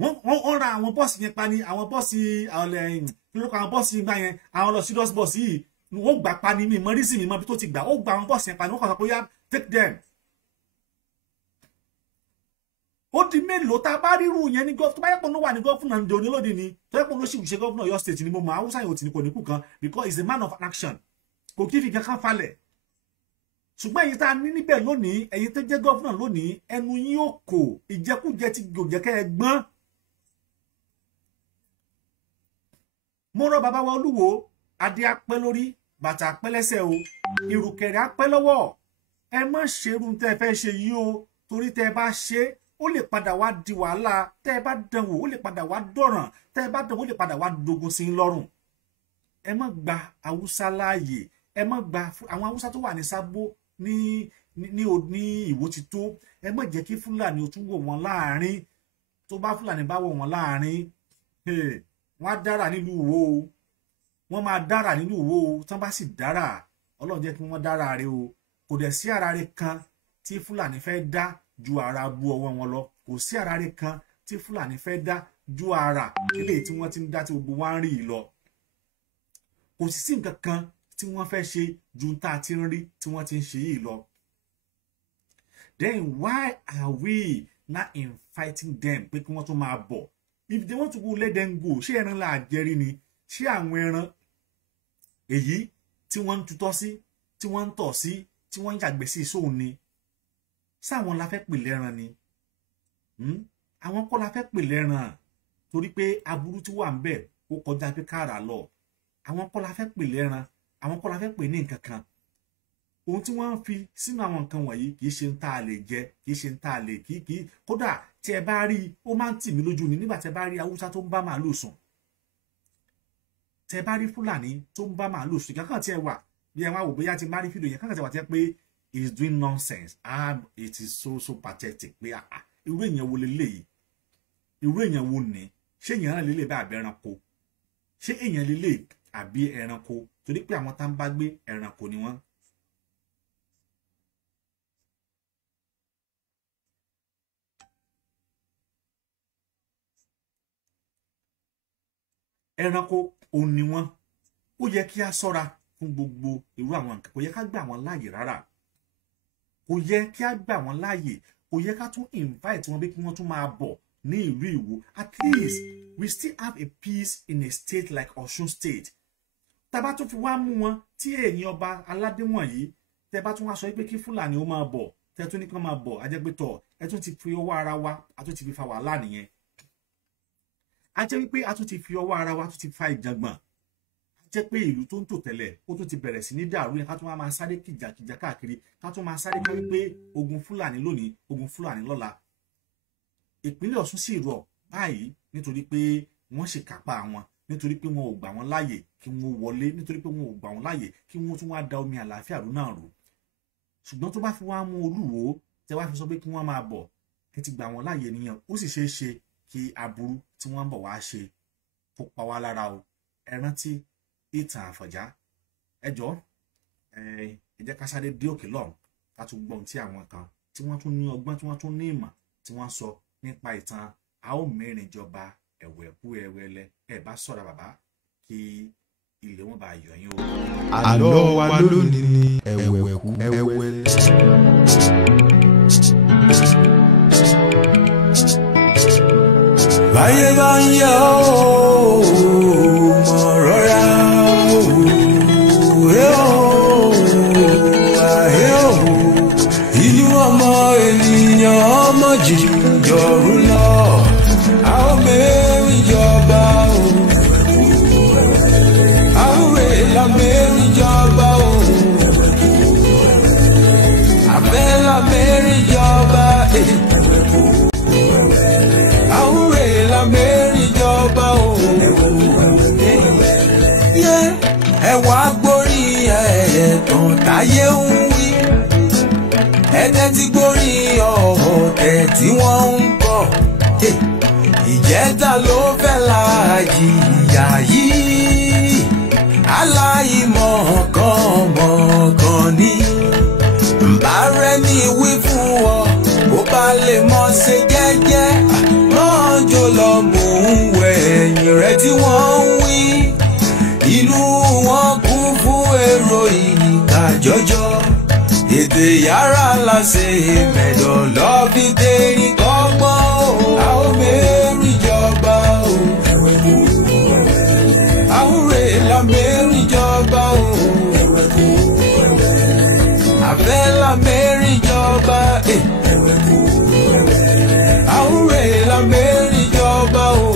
Wọ́n ra àwọn bọ́ọ̀sì yẹn pa ni àwọn bọ́ọ̀sì lórúkọ àwọn bọ́ọ̀sì gbà yẹn àwọn lọ serious bọ́ọ̀sì yìí wọ́n gbà pa ni mi mọ rísì mi mọ bí tó ti gbà ó gba àwọn bọ́ọ̀sì yẹn pa ni wọ́n kàn sọ pé yá take them. Ó di mélòó tá a bá ríru yẹn ní gọ́ọ̀fù tó bá yẹ kó ló wà ní gọ́ọ̀fù náà ní onílòdì ni tó yẹ kó ló sì ṣe gọ́ọ̀fù Ọ̀yọ́ state ni mo mọ Haúsá yẹn ò tì ní kò ní kú kan because he is a man of action kò kí fi kankan falẹ̀. Ṣùgbọ́n èyí tá a ní níbẹ̀ lónìí ẹ̀yin tó jẹ́ gọ́ọ̀fù náà lónìí ẹnu yín ó kò ìjẹkújẹ ti gòjẹ́kẹ́ ẹ gbọ́n. Mo rọ bàbá wa Olúwo adé apẹ́ lórí bàtà apẹ́ lẹ́sẹ̀ o ìrùkẹ̀rẹ̀ apẹ́ lọ́wọ́ ẹ má ṣerú tẹ́ fẹ́ ṣe yìí o torí tẹ́ bá ṣe ó lè padà wá di wàhálà tẹ́ bá dánwò ó lè padà wá dọ̀ràn tẹ́ bá dánwò ó lè padà wá dogun sí lọ́rùn. Ẹ má gba Haúsá láàyè ẹ má gba àwọn Haúsá tó wà ní Sábó ní Ìwó ti tó ẹ má jẹ́ kí Fúlàní ó tún wọ̀ wọ́n láàrin tó bá Fúlàní bá wọ̀ wọ́n láàrin wọ́n á dára nílùú Ìwó o wọ́n máa dára nílùú Ìwó o tán bá sì dára Ọlọ́run jẹ́ kí wọ́n dára rẹ o kò dẹ̀ sí ara rẹ kan tí Fúlàní fẹ́ dá ju ara bu ọwọ́ wọn lọ kò sí ara rẹ kan tí Fúlàní fẹ́ dá ju ara eléyìí tí wọ́n ti ń dá tí gbogbo wa ń rí lọ kò sì sí nǹkan kan tí wọ́n fẹ́ ṣe ju tá a ti ń rí tí wọ́n ti ń ṣe yìí lọ. Then why are we not inviting them pé kí wọ́n tún máa bọ̀? If they want to go, let them go. Ṣé ẹran la jẹrí ni? Ṣé àwọn ẹran èyí tí wọ́n ń tutọ́ sí, tí wọ́n ń tọ̀ sí, tí wọ́n ń yàgbẹ́ sí sóun ni? Sáwọn la fẹ́ pè lẹ́ran ni? Àwọn kọ́ la fẹ́ pè lẹ́ran torí pé aburú tí wà ń bẹ̀ ó kọjá pé káàrà lọ. Àwọn kọ́ la fẹ́ pè lẹ́ran, àwọn kọ́ la fẹ́ pè ní nǹkan kan. Ohun tí wọ́n ń fi sínú àwọn nǹkan wọ̀nyí kì í ṣe ń tá a lè jẹ, kì í ṣe ń tá a lè kí kódà tí ẹ bá rí ó máa ń tì mí lójú ni nígbà tí ẹ bá rí Haúsá tó ń bá màálù sùn tí ẹ bá rí Fúlàní tó ń bá màálù sùn kankan tí ẹ wà bí ẹ wá wò bóyá ti bá rí fídíò yẹn kankan tí ẹ wà tí ẹ pé he is doing nonsense it is so pathetic pé irú èèyàn wo leléyìí irú èèyàn wo ni ṣé èèyàn náà lélẹ̀ bá àbí ẹranko ṣé èèyàn lélẹ̀ àbí ẹranko torí pé àwọn tá ń bá gbé ẹranko ni wọ́n. Ẹranko òun ni wọ́n ó yẹ kí a ṣọ́ra fún gbogbo irú àwọn nǹkan kò yẹ ká gbà wọ́n láàyè rárá kò yẹ kí a gbà wọ́n láàyè kò yẹ ká tún invite wọn bí kí wọ́n tún máa bọ̀ ní ìlú Ìwó. At least we still have a peace in a state like Osun State. Tá bá tún fi wá mú wọn tí ẹ̀yin ọba aládé wọ̀nyí tẹ́ bá tún wá sọ pé kí Fúlàní ó máa bọ̀ tẹ́ tún ní kán máa bọ̀ ajẹ́gbẹ́tọ̀ ẹ tún ti fi ọwọ́ ara wa a tún ti fi fa wàhálà nìyẹn. A jẹ́ wípé a tún ti fi ọwọ́ ara wa tún ti fa ìjàngbọ̀n jẹ́ pé ìlú tó ń tò tẹ́lẹ̀ ó tún ti bẹ̀rẹ̀ sí ní dàrú yẹn ká tún máa sáré kìjàkìjà káàkiri ká tún máa sáré kí wípé ogun Fúlàní lónìí ogun Fúlàní lọ́la. Ìpínlẹ̀ Ọ̀ṣun sì rọ̀ báyìí nítorí pé wọ́n ṣe kápá wọn, nítorí pé wọn ò gbà wọ́n láàyè kí wọ́n wọlé, nítorí pé wọn ò gbà wọ́n láàyè kí wọ́n tún wá da omi àlàáfíà rú náà rú. Ṣùgbọ́n tó bá fi wá mú Olúwo tẹ́ wá fi sọ pé kí wọ́n máa bọ̀ kí ti gbà wọ́n láàyè nìyẹn, ó sì ṣeé ṣe kí aburú tí wọ́n ń bọ̀ wá ṣe kó pa wá lára o. Ẹ rántí ìtàn Àfọ̀njá. Ẹ jọ̀ọ́ ẹ jẹ́ ká sáré dé òkè lọ́hùn ká tún gbọ́ ohun tí àwọn kan tí wọ́n tún ní ọgbọ́n tí wọ́n tún ní ìmọ̀ tí wọ́n sọ nípa ìtàn a ó mẹ́rin jọba ẹ̀wẹ̀kú ẹ̀wẹ̀lẹ̀. Ẹ bá sọ̀rọ̀ bàbá kí ilé wọn bá yọ yín o. Àlọ́ wa lónìí ni ẹ̀wẹ̀kú ẹ̀wẹ̀lẹ̀. Báyé bá ń yẹ ọ́ mọ̀ rọra inú ọmọ ènìyàn ọmọ jìjọrú lọ a ó mẹ́rin jọba o a ó rè la mẹ́rin jọba o àbẹ́ la mẹ́rin jọba a ó rè la mẹ́rin jọba o ẹ wá gbórí ẹ̀ẹ̀tàn táyé ń wí ẹ̀dẹ̀ tí gbórí ọ̀tẹ̀ tí wọ́n ń bọ̀ ìjẹta ló fẹ́ la jìyà yìí aláìmọ̀ kàn ní bá rẹ ní wí fún ọ bó bá lè mọ̀ ṣe jẹ́jẹ́ mọ́jọ́ lọ mò ń wẹ̀ ẹ̀yìn rẹ tí wọ́n ń wí inú wọn kún fún èrò ìkà jọjọ èdè yàrá láṣẹ mẹ́jọ lọ́bí dérí kọ́gbọ́n a ó mẹ́rin jọba o a ó rè la mẹ́rin jọba o àfẹ́ la mẹ́rin jọba a ó rè la mẹ́rin jọba o.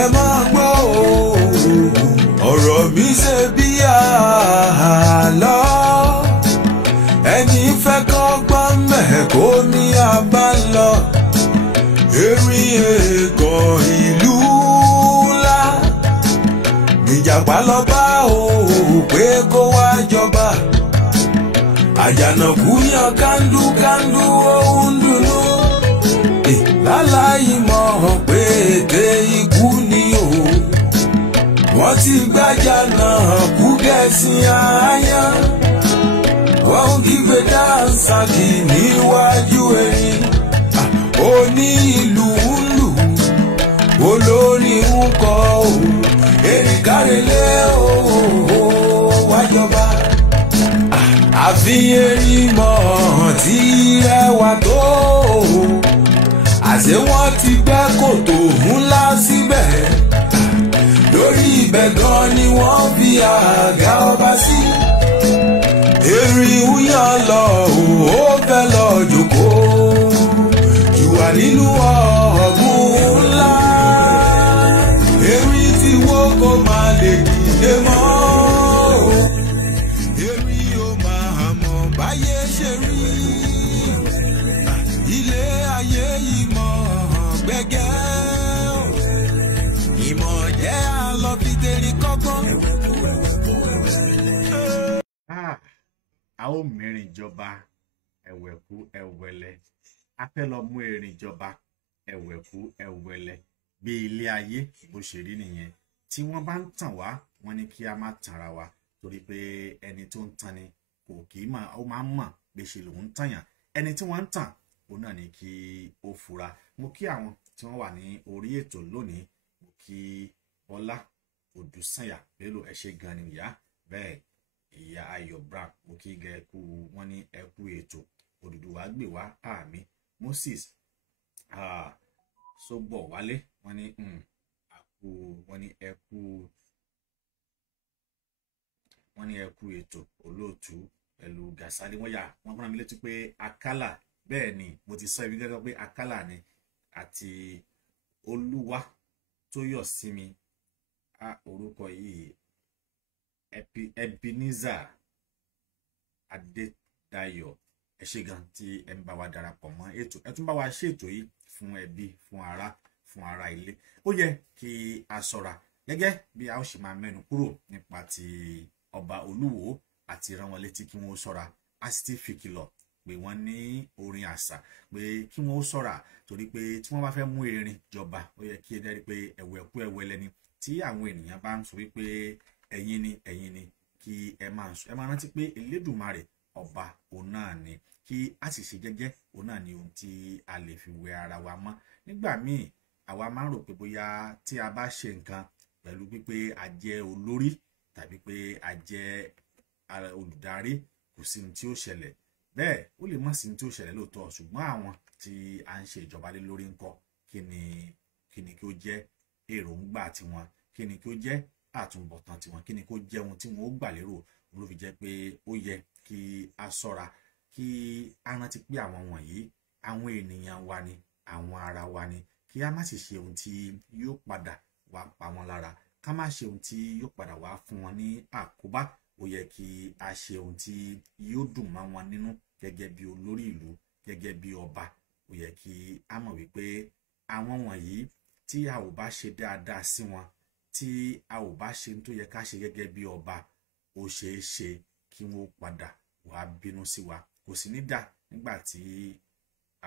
Ẹ máa gbọ́ ọ̀rọ̀ mi ṣe bí àlọ́ ẹni fẹ́ kọ́gbọ́n mẹ́kọ́ ní abá lọ erin èèkàn ìlú ńlá ìjàpá lọ bá pé kó wá jọba àjànàkú yan kándúkándú òun dùnú láláì mọ̀ pé ète ikú ni o wọ́n ti gbájà náà kú gẹ̀ẹ́sì àáyán wọ́n ń kígbe dáńsàkì níwájú erin oní ìlú ń lù olórí ń kọ o erin kárẹ̀lẹ̀ o wájọba àfi erin mọ̀ tí ẹwà tó àṣé wọ́n ti gbẹ́ kòtò ńlá síbẹ̀ lórí ibẹ̀ gan ni wọ́n fi àga ọba sí erin yàn lọ ó fẹ́ lọ jókòó jùwà nínú ọ̀gbun ńlá erin tí wó kó máa lè dìde mọ́ erin ó máa mọ̀ báyé ṣe rí ilé ayé yìí gbẹ̀gẹ́ ìmọ̀ jẹ́ àlọ́bìdèrè kọ́gbọ́n. A ó mẹ́rin jọba ẹ̀wẹ̀kú ẹ̀wẹ̀lẹ̀ a fẹ́ lọ mú erin jọba ẹ̀wẹ̀kú ẹ̀wẹ̀lẹ̀ bí ilé ayé bó ṣe rí nìyẹn tí wọ́n bá ń tàn wá wọ́n ní kí a má tanra wa torí pé ẹni tó ń tan ni kò kì í mọ̀ ó máa ń mọ̀ bí ṣe lòun ń tàyàn ẹni tí wọ́n ń tàn òun náà ni kí ó fura. Mo kí àwọn tí wọ́n wà ní orí ètò lónìí mo kí Ọlá Odùsànyà Bello ẹ ṣé gan ni ìyá bẹ́ẹ̀ ìyá Ayọ̀ Brown mo kí gẹ̀ẹ́kú wọn ní ẹkú ètò Oduduwa gbè wá àmì Moses Sógbọ̀ Wálé wọn ní àkú wọn ní ẹkú ètò olóòtú pẹ̀lú Gàsálí wọ́n rán mi létí pé Akálà bẹ́ẹ̀ ni mo ti sọ ibi gẹ́gẹ́ pé Akálà ni àti Olúwa tó yọ̀ sí mi orúkọ yìí Ebenezer Adédayọ̀ ẹ ṣé gan tí ẹ ń bá wa darapọ̀ mọ́ ètò ẹ tún bá wa ṣe ètò yìí fún ẹbí fún ará ilé ó yẹ kí a ṣọ́ra gẹ́gẹ́ bí a ó ṣe máa mẹ́nu kúrò nípa ti ọba Olúwo àti rán wọn létí kí wọ́n ṣọ́ra a sì ti fi kìlọ̀ pé wọ́n ní orin àṣà pé kí wọ́n ṣọ́ra torí pé tí wọ́n bá fẹ́ mú erin jọba ó yẹ kí ẹ dẹ́rí pé ẹ̀wẹ̀kú ẹ̀wẹ̀lẹ̀ tí àwọn ènìyàn bá ń sọ wípé ẹ̀yin ni kí ẹ máa rántí pé Elédùmarè ọba òun náà ni kí a sì ṣe jẹ́jẹ́ òun náà ni ohun tí a lè fi wẹ ara wa mọ́ nígbà míì àwa máa ń rò pé bóyá tí a bá ṣe nǹkan pẹ̀lú pípé a jẹ́ olórí tàbí pé a jẹ́ olùdarí kò sí ní tí ó ṣẹlẹ̀ bẹ́ẹ̀ ó lè má sí ní tí ó ṣẹlẹ̀ lóòótọ́ ṣùgbọ́n àwọn tí a ń ṣe ìjọba lé lórí ńkọ́ kí ni kí ó jẹ́ èròǹgbà tiwọn kí ni kí ó jẹ́ àtúnbọ̀tán tiwọn kí ni kó jẹ́ ohun tí wọn ó gbà lérò ló fi jẹ́ pé ó yẹ kí a ṣọ́ra kí a rántí pé àwọn wọ̀nyí àwọn ènìyàn wa ni àwọn ara wa ni kí a má sì ṣe ohun tí yóò padà wá pa wọn lára ká má ṣe ohun tí yóò padà wá fún wọn ní àkóbá ó yẹ kí a ṣe ohun tí yóò dùn mọ́ wọn nínú gẹ́gẹ́ bí olórí ìlú gẹ́gẹ́ bí ọba ó yẹ kí a mọ̀ wípé àwọn wọ̀nyí tí a ò bá ṣe dáadáa sí wọn tí a ò bá ṣe tó yẹ ká ṣe gẹ́gẹ́ bí ọba ó ṣeé ṣe kí wọ́n padà wá bínú sí wa kò sí ní dá nígbà tí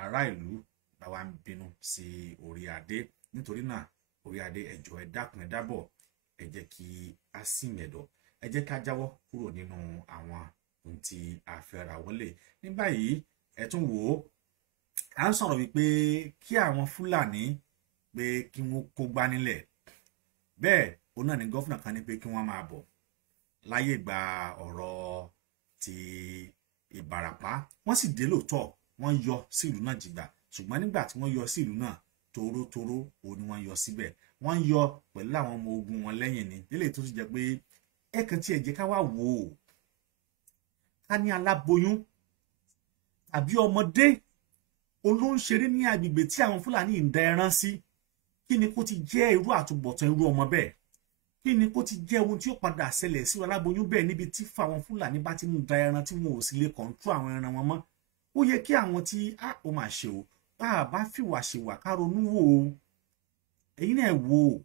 ará ìlú bá wá ń bínú sí orí adé nítorí náà orí adé ẹ jọ̀ọ́ ẹ dákun ẹ dábọ̀ ẹ jẹ́ kí a sì mẹ̀dọ̀ ẹ jẹ́ ká jáwọ́ kúrò nínú àwọn ohun tí a fẹ́ ra wọlé ní báyìí ẹ tún wò ó à ń sọ̀rọ̀ wípé kí àwọn Fúlàní pé kí wọ́n kó gbá nílẹ̀ bẹ́ẹ̀ òun náà ni gọ́fúnà kan ní pé kí wọ́n máa bọ̀ láyé gba ọ̀rọ̀ ti Ìbàràpá wọ́n sì dé lóòótọ́ wọ́n yọ sí ìlú náà jìgbà ṣùgbọ́n nígbà tí wọ́n yọ sí ìlú náà tórótóró òun ni wọ́n yọ síbẹ̀ wọ́n yọ pẹ̀lú àwọn ọmọ ogun wọn lẹ́yìn ni délé tó sì jẹ́ pé ẹ̀kan tí ẹ jẹ́ ká wá wò ó ká ní aláboyún tàbí ọmọdé olóńṣeré ní agbègbè tí àwọn Fúlàní ń da ẹran sí kí ni kó ti jẹ́ irú àtúbọ̀tán irú ọmọ bẹ́ẹ̀ kí ni kó ti jẹ́ ohun tí ó padà ṣẹlẹ̀ sí aláboyún bẹ́ẹ̀ níbi tí fáwọn Fúlàní bá ti ń da ẹran tí wọn ò sì lè kọ̀ǹtró àwọn ẹran wọn mọ́ ó yẹ kí àwọn tí ó máa ṣe o bá a bá fìwà ṣèwà ká ronú wò ó èyí náà wò ó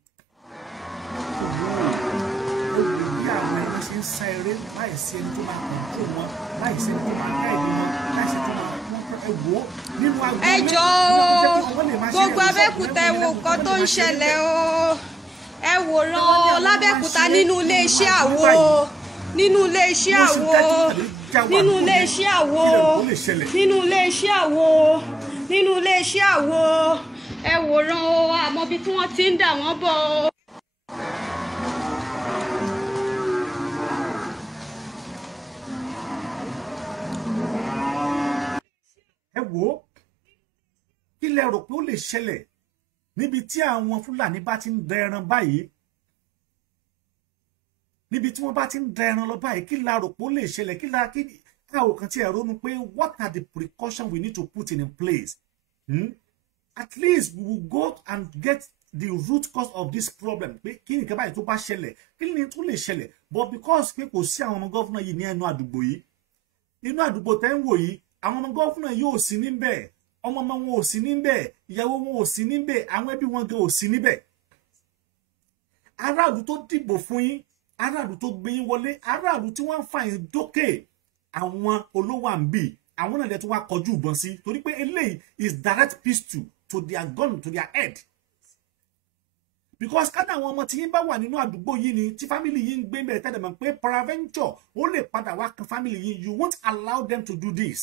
bí àwọn ẹran ṣe ń sá eré láìsí ẹni tó máa kọ̀ǹtró wọn láìsí ẹni tó máa gáìdì wọn láìsí ẹni tó máa wò ó nínú àgbẹ̀ ẹ jọ̀ọ́ gbogbo Abẹ́òkúta ẹ wo nǹkan tó ń ṣẹlẹ̀ o ẹ wòran l'Abẹ́òkúta nínú iléeṣẹ́ àwo nínú iléeṣẹ́ àwo nínú iléeṣẹ́ àwo nínú iléeṣẹ́ àwo nínú iléeṣẹ́ àwo ẹ wòran o àmọ́ bí tí wọ́n ti ń dà wọ́n bọ̀ o. ẹ wò ó kí lẹ rò pé ó lè ṣẹlẹ̀ níbi tí àwọn Fúlàní bá ti ń da ẹran báyìí níbi tí wọ́n bá ti ń da ẹran lọ báyìí kí la rò pé ó lè ṣẹlẹ̀ kí káwọ kan tí ẹ ronú pé what are the precautions we need to put in place at least we will go and get the root cause of this problem pé kí nìkan báyìí tó bá ṣẹlẹ̀ kí ni tó lè ṣẹlẹ̀ but because pé kò sí àwọn ọmọ gọ́fúnà yìí ní ẹnu àdúgbò yìí inú àdúgbò tẹ́ ń wò yìí àwọn ọmọ gọ́fúnà yìí ò sí níbẹ̀ ọmọ wọn ò sí níbẹ̀ ìyàwó wọn ò sí níbẹ̀ àwọn ẹbí wọn gan ò sí níbẹ̀ aráàlú tó dìbò fún yín aráàlú tó gbé yín wọlé aráàlú tí wọ́n ń fà yín dókè àwọn olówó àǹbì àwọn náà lè tún wá kọjú ìbọn sí torí pé eléyìí is direct pistol to their gun to their head because kádà àwọn ọmọ tí yín bá wà nínú àdúgbò yìí ni tí family yìí ń gbé bẹ̀rẹ̀ tẹ́lẹ̀ mọ̀ pé paraventure ó lè padà wá kan family yìí you won't allow them to do this.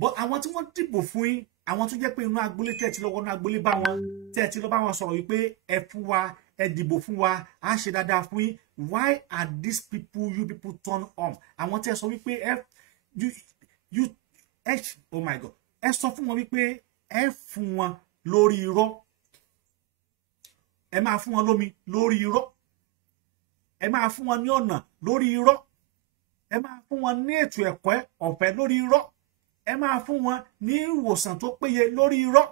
But àwọn tí wọ́n dìbò fún yín àwọn tó jẹ́ pé inú agboolé tẹ́ ẹ ti lọ wọnú agboolé bá wọn tẹ́ ẹ ti lọ bá wọn sọ̀rọ̀ wípé ẹ fún wa ẹ dìbò fún wa á ṣe dáadáa fún yín why are these people you people turn on àwọn tẹ́ ẹ sọ wípé oh my God ẹ sọ fún wọn wípé ẹ fún wọn lórí irọ́ ẹ máa fún wọn lómi lórí irọ́ ẹ máa fún wọn ní ọ̀nà lórí irọ́, ẹ máa fún wọn ní ètò ẹ̀kọ́ ọ̀fẹ́ lórí irọ́, ẹ máa fún wọn ní ìwòsàn tó péye lórí irọ́,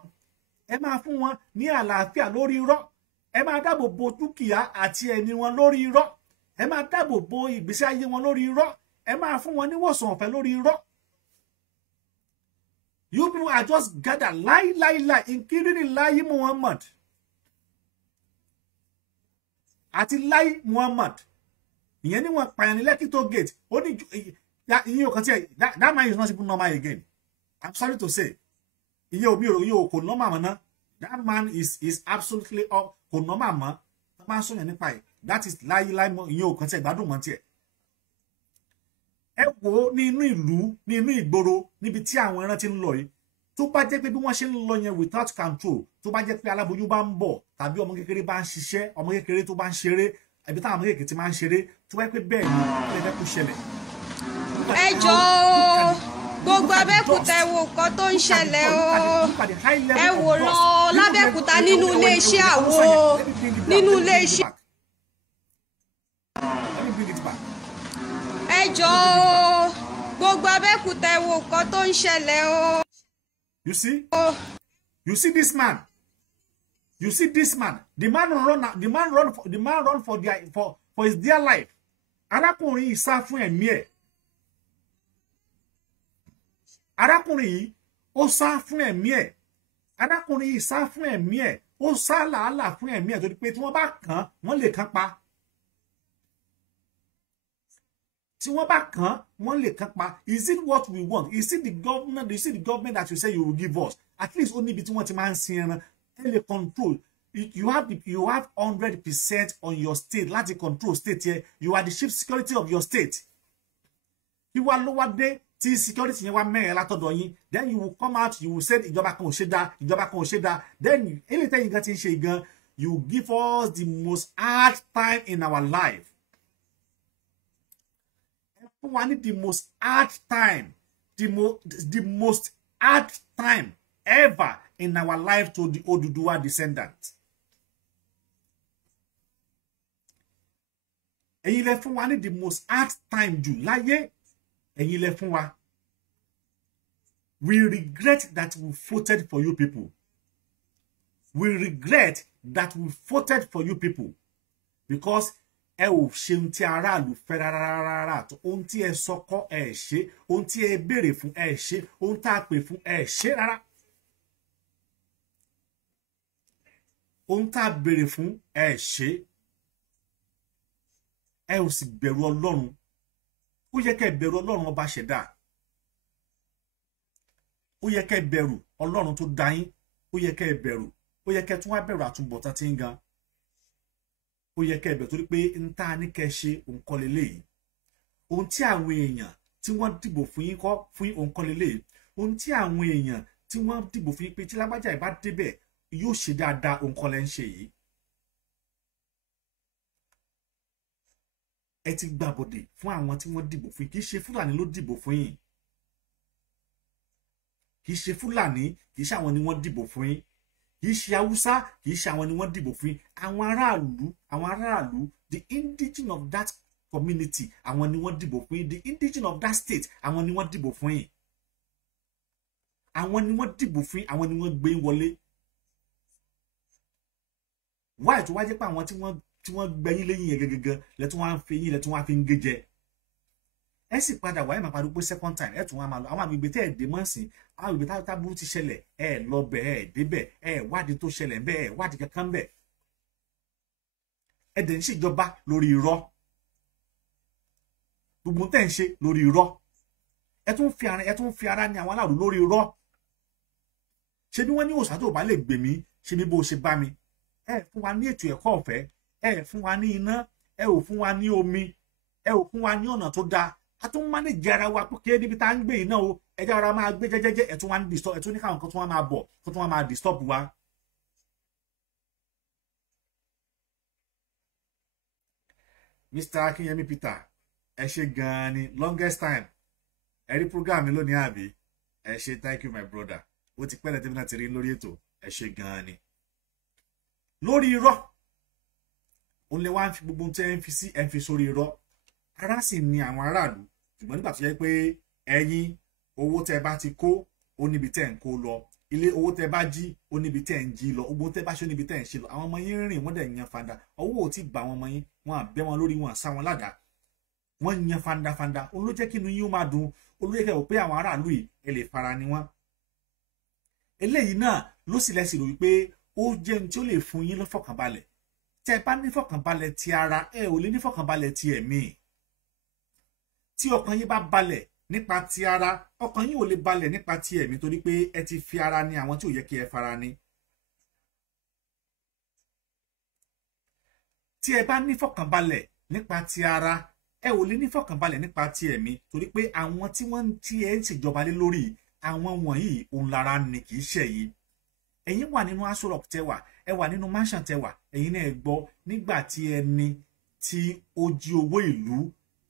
ẹ máa fún wọn ní àlàáfíà lórí irọ́, ẹ máa dáàbò bo dúkìá àti ẹ̀mí wọn lórí irọ́, ẹ máa dáàbò bo ìgbésí ayé wọn lórí irọ́, ẹ máa fún wọn ní ìwòsàn ọ̀fẹ́ lórí irọ́. You people are just gathered lie, including lie Muhammad. Àti lie Muhammad. Ìyẹn ni wọ́n pààyàn ní Lekki toll gate. Ó ní iye òkan tí that man is not even normal again. I'm sorry to say. Iye omi ò kò normal mọ́ ná. That man is absolutely kò normal mọ́. Tá máa sọ yẹn nípa ẹ̀. That is lie iye òkan tí ẹ gbádùn mọ́ tiẹ̀. Ẹ wò ní inú ìlú, ní inú ìgboro, níbi tí àwọn ẹran ti ń lọ yìí. Tó bá jẹ́ pé bí wọ́n ṣe ń lọ yẹn without control, tó bá jẹ́ pé aláboyún bá ń bọ̀ tàbí ọmọ kékeré bá ń ṣiṣẹ́, ọmọ kékeré tó bá ń ṣeré, ibi táwọn ọmọ kékeré ti máa ń ṣeré, tó bá jẹ́ pé bẹ́ẹ̀ ni ó lè fẹ́ kó ṣẹlẹ̀. Ẹ jọ̀ọ́ gbogbo Abẹ́òkúta ẹ wo nǹkan tó ń ṣẹlẹ̀ o. Ẹ wòran l'Abẹ́òkúta nínú iléeṣẹ́ àwo, nínú iléeṣẹ́. Ẹ jọ̀ọ́ gbogbo Abẹ́òkúta ẹ wo nǹkan tó ń ṣẹlẹ̀ o. You see this man. You see this man. The man run for his dear life. Arákùnrin yìí sá fún ẹ̀mí ẹ̀. Arákùnrin yìí ó sá fún ẹ̀mí ẹ̀. Arákùnrin yìí sá fún ẹ̀mí ẹ̀. Ó sá làálàá fún ẹ̀mí ẹ̀ torí pé tí wọ́n bá kàn, wọ́n lè kàn pa. Tí wọ́n bá kàn, wọ́n lè kàn pa. Is it what we want? Is it the government? Is it the government that you say you will give us? At least only bí tí wọ́n ti máa ń sin ẹran. Ẹ lè control. You have 100% on your state. Láti control state here. You are the chief security of your state. You are lower day. Tí security yẹn wá mẹ́rin látọ̀dọ̀ yín. Then you will come out. You will say ìjọba kan ò ṣe dá. Ìjọba kan ò ṣe dá. Then anytime you get in ṣe gan, you give us the most hard time in our life. We need the most hard time, the most hard time ever in our life to the Oduduwa Descendants. Ẹ̀yin lẹ fún wa ní the most hard time jù láyé. Ẹ̀yin lẹ fún wa. We regret that we voted for you people. We regret that we voted for you people because ẹ ò ṣe ohun tí aráàlú fẹ́ rárá tó ohun tí ẹ sọkọ ẹ ṣe ohun tí ẹ béèrè fún ẹ ṣe ohun tá a pè fún ẹ ṣe rárá ohun tá a béèrè fún ẹ ṣe ẹ ò sì bẹ̀rù Ọlọ́run ó yẹ kẹ́ bẹ̀rù Ọlọ́run ọba ṣẹ̀dá ó yẹ kẹ́ bẹ̀rù Ọlọ́run tó dá yín ó yẹ kẹ́ bẹ̀rù ó yẹ kẹ́ tún wá bẹ̀rù àtúbọ̀tán tí ń gan. Ó yẹ kẹ́ bẹ̀ torí pé ń tá ní kẹ́ ṣe òǹkọ́ leléyìí ohun tí àwọn èèyàn tí wọ́n dìbò fún yín kọ́ fún yín òǹkọ́ leléyìí ohun tí àwọn èèyàn tí wọ́n dìbò fún yín pé tí lágbájá ìbá débẹ̀ yóò ṣe dáadáa òǹkọ́ lẹ́ ń ṣe yìí. Ẹ ti gbàbọ̀dè fún àwọn tí wọ́n dìbò fún yín kì í ṣe Fúlàní ló dìbò fún yín kì í ṣe Fúlàní kì í ṣe àwọn ni wọ́n dìbò fún yín kì í ṣe Haúsá kì í ṣe àwọn ni wọ́n dìbò fún yín àwọn aráàlú the indigene of that community àwọn ni wọ́n dìbò fún yín the indigene of that state àwọn ni wọ́n dìbò fún yín àwọn ni wọ́n dìbò fún yín àwọn ni wọ́n gbé yín wọlé wáyé tó wá jẹ́ pé àwọn tí wọ́n gbẹ̀yìn lẹ́yìn yẹn gẹ́gẹ́ lẹ́tún wá ń fi yín lẹ́tún wá fi ń gé jẹ ẹ sì padà wáyé máa padà pé second time ẹ tún wá máa lọ àwọn àgbègbè tẹ́ ẹ̀ dé mọ́ sí àwọn àgbègbè tábúrú ti ṣẹlẹ̀ ẹ lọ bẹ̀ ẹ débẹ̀ ẹ wádìí tó ṣẹlẹ̀ ń bẹ̀ ẹ wádìí kankan bẹ̀ ẹ dẹ̀ ń ṣèjọba lórí irọ́ gbogbo tẹ́ ń ṣe lórí irọ́ ẹ tún fi ara ní àwọn aláàrú lórí irọ́ ṣé bí wọ́n ní òṣà tó bá lè gbè mí ṣe bí bó ṣe bá mi ẹ fún wa ní ètò ẹ̀kọ́ ọ̀fẹ́ ẹ fún wa ní iná ẹ ò fún wa ní omi ẹ ò fún wa ní ọ̀nà tó dáa a tún manage ara wa pé níbi tá ń gbé iná o ẹjọ́ ara máa gbé jẹ́jẹ́jẹ́ ẹ tún wá ní disturb ẹ tún ní káwọn kan tún wá máa bọ̀ kó tún wá máa disturb wa. Mr. Akinyemi Peter ẹ ṣe gan-an ni longest time ẹ rí program mi lónìí àbí ẹ ṣe thank you my brother ó ti pẹ́ lẹ́tẹ̀mí náà ti rí lórí ètò ẹ ṣe gan-an ni. Lórí irọ́ òun lè wá fi gbogbo tẹ́ ń fi sí ẹ̀ ń fi sórí irọ́ ara sì ni àwọn aráàlú ṣùgbọ́n nígbà tó yẹ pé ẹ̀yin owó tẹ́ bá ti kó ó níbi tẹ́ ń kó lọ ilé owó tẹ́ bá jí ó níbi tẹ́ ń jí lọ owó tẹ́ bá ṣe ó níbi tẹ́ ń ṣe lọ àwọn ọmọ yín rìn wọ́n dẹ̀ yan fanda owó ò tí bá àwọn ọmọ yín wọ́n á bẹ́ wọn lórí wọn sá wọn ládàá wọ́n yan fanda òun ló jẹ́ kí inú yín ó máa dùn olóyè kẹ́ ò pé àwọn aráàlú yìí ẹ lè fara ni wọ́n eléyìí náà ló sì lẹ́sìn rò wípé ó jẹ́ ní tí ó lè fún yín lọ́fọ̀kànbalẹ̀ tẹ́ ẹ bá ní fọ̀kànbalẹ̀ ti ara ẹ ò lè ní fọ̀kànbalẹ̀ ti ẹ̀mí tí ọkàn yín bá balẹ̀ nípa ti ara ọkàn yín ò lè balẹ̀ nípa ti ẹ̀mí torí pé ẹ ti fi ara ní àwọn tí ò yẹ kí ẹ fara ní. tí ẹ bá ní fọ̀kànbalẹ̀ nípa ti ara ẹ ò lè ní fọ̀kànbalẹ̀ nípa ti ẹ̀mí torí pé àwọn tí wọ́n ti ẹ ń ṣèjọba lé lórí àwọn wọ̀nyí òun lára ni kì í ṣe yìí. ẹ̀yin wà nínú Aso Rock tẹ́wà ẹ wà nínú mansion tẹ́wà ẹ̀yin náà gbọ́ nígbà tí ẹni tí ó jí owó ìlú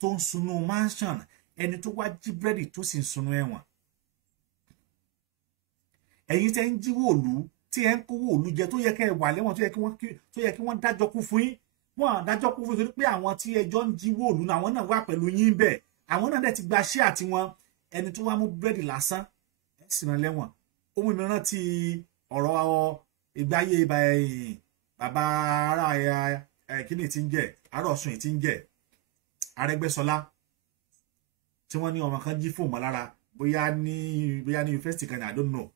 tó ń sunú mansion ẹni tó wá jí búrẹ́dì tó sì ń sunú ẹ̀wọ̀n. ẹ̀yin tẹ́ ń jíwó òlu tí ẹ ń kówó òlu jẹ tó yẹ kẹ́ ẹ wà lẹ́wọ̀n tó yẹ kí wọ́n dájọ́ kú fún yín wọ́n dájọ́ kú fún yín torí pé àwọn tí ẹjọ́ ń jíwó òlu náà àwọn náà wà pẹ̀lú yín bẹ́ẹ̀ àwọn náà dẹ̀ ti gba ṣé àti wọn ẹni tó wá mú búrẹ́dì lásán ẹ sì rán lẹ́wọ̀n ó mú mi rántí ọ̀rọ̀ ìgbáyé bàbá ara kíni tí ń jẹ́ àárọ̀ ọ̀sùn tí ń jẹ́ Arẹ́gbẹ́ṣọlá tí wọ́n ní ọmọ kan jí fóònù mọ́ lára bóyá ní yunifásitì kan ní I don't know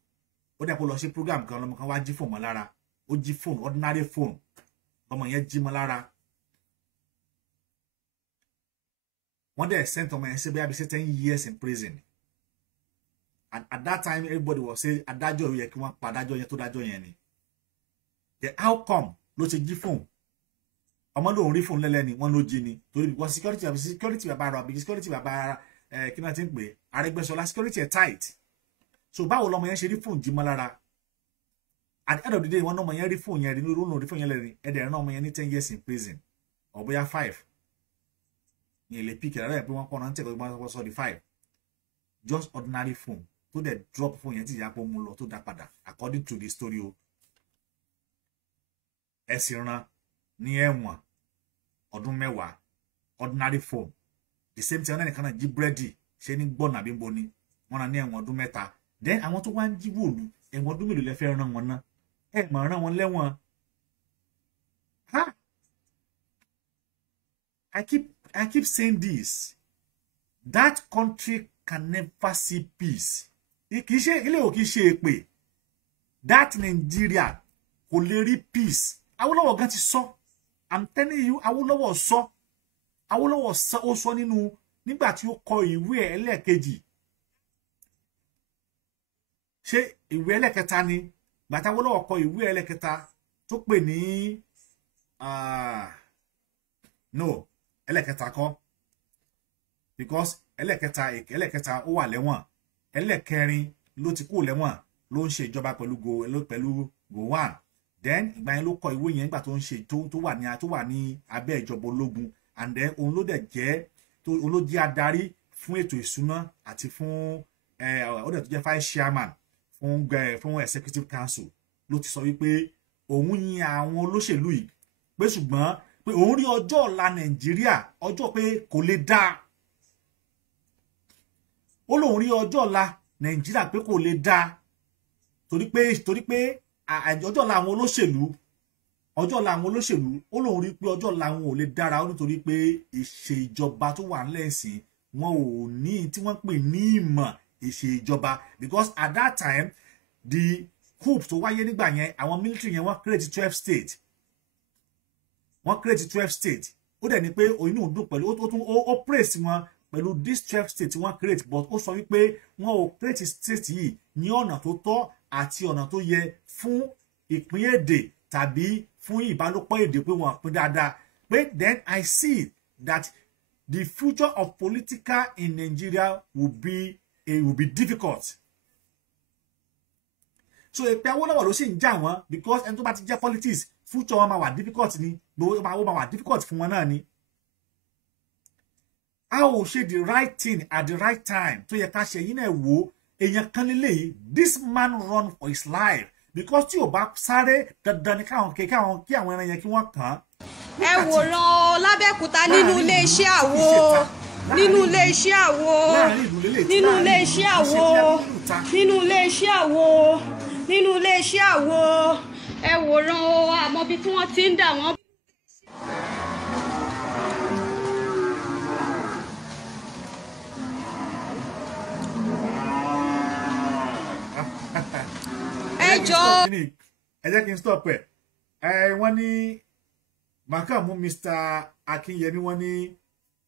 ó dẹ̀ kó lọ sí program kan lọ́mọ kan wá jí fóònù mọ́ lára ó jí fóònù ordinary phone ọmọ yẹn jí mọ́ lára wọ́n dẹ̀ sent ọmọ yẹn sí bóyá bí 10 years in prison and at that time everybody was say adájọ́ yẹ kí wọ́n pa adájọ́ yẹn tó dájọ́ yẹn ni the outcome ló ṣe jí fóònù ọmọ lòun rí fóònù lẹ́lẹ́ni wọ́n ló jí ni torí wọ́n security bàbá ara àbí security bàbá ara kí náà ti ń pè Arẹ́gbẹ́ṣọlá security ẹ̀ tight so báwo lọmọ yẹn ṣe rí fóònù jí mọ́ lára at the end of the day wọ́n náà ọmọ yẹn rí fóònù yẹn rí ní olóòrùn rí fóònù yẹn lẹ́rìn ẹ̀dẹ̀ náà ọmọ yẹn ní 10 years in prison or bóyá 5 ní ilé píkì rẹ̀ pé wọ́n kọ́ náà ń tẹ̀kọ́ wọ́n sọ di 5 just ordinary phone tó dẹ̀ drop fóònù yẹn tí ìyá pọ̀ mú lọ tó dá padà according to the story o ẹ̀sìn ran ní ẹ̀wọ̀n ọdún 10 ordinary phone the same thing ọ̀nà nìkan náà jí búrẹ́dì ṣe ní gbọ́nà àbí bo ni wọ́n rán ní ẹ̀wọ̀n ọdún 3 then àwọn tó wá ń jí wòlú ẹ̀wọ̀n ọdún mélòó lẹ fẹ́ rán wọn ná ẹ̀ mọ̀ rán wọn lẹ́wọ̀n I keep saying this that country can never see peace kì í ṣe ilé ò kì í ṣe èpè that Nigeria kò lè rí peace Awólọ́wọ̀ gan ti sọ I'm telling you Awólọ́wọ̀ sọ ó sọ nínú nígbà tí ó kọ ìwé ẹlẹ́ẹ̀kejì ṣé ìwé ẹlẹ́ẹ̀kẹta ni gbàtà Awólọ́wọ̀ kọ ìwé ẹlẹ́ẹ̀kẹta tó pè ní no ẹlẹ́ẹ̀kẹta kọ́ because ẹlẹ́ẹ̀kẹta ó wà lẹ́wọ̀n ẹlẹ́ẹ̀kẹrin ló ti kú lẹ́wọ̀n ló ń ṣe ìjọba pẹ̀lú Gowon then ìgbà yẹn ló kọ ìwé yẹn nígbà tó ń ṣe tó wà ní abẹ́ ìjọba ológun and then òun ló dẹ̀ jẹ́ òun ló jẹ́ adarí fún ètò ìṣúná àti fún ó dẹ̀ tó jẹ́ vice chairman fún executive council ló ti sọ wípé òun yin àwọn olóṣèlú yìí pé ṣùgbọ́n pé òun rí ọjọ́ ọ̀la Nàìjíríà ọjọ́ pé kò lè dáa ó lóun rí ọjọ́ ọ̀la Nàìjíríà pé kò lè dáa torí pé ọjọ́ ọ̀la àwọn olóṣèlú ó lóun rí pé ọjọ́ ọ̀la wọn ò lè dára ó nítorí pé ìṣèjọba tó wà nílẹ̀ sí wọn ò ní tí wọ́n pè ní ìmọ̀ ìṣèjọba because at that time the coup tó wáyé nígbà yẹn àwọn military yẹn wọ́n create 12 states ó dẹ̀ ní pé inú dùn pẹ̀lú ó praise wọn pẹ̀lú this 12 states wọ́n create but ó sọ wípé wọn ò create state yìí ní ọ̀nà tó tọ́ àti ọ̀nà tó yẹ fún ìpín èdè tàbí fún ìbálòpọ̀ èdè pé wọ́n pín dáadáa pé then I see that the future of political in Nigeria will be difficult. So èpè Awólọ́wọ̀ ló sì ń jà wọ́n because ẹni tó bá ti jẹ́ politics future wọn máa wà difficult ni gbogbo máa wà difficult fún wọn náà ni. A ò ṣe the right thing at the right time tó yẹ ká ṣe yín náà wò èèyàn kan lélẹ̀ yìí this man run for his life because tí ò bá sáré dandan ni kí àwọn ẹran yẹn kí wọ́n kàn án ẹ wòran lábẹ́òkúta nínú iléeṣẹ́ àwo nínú iléeṣẹ́ àwo nínú iléeṣẹ́ àwo nínú iléeṣẹ́ àwo nínú iléeṣẹ́ àwo ẹ wòran àmọ́ bí tí wọ́n ti ń dà wọ́n. ẹ jẹ́ kí n stop ẹ̀ wọ́n ní màkà mú Mr. Akinyemi wọ́n ní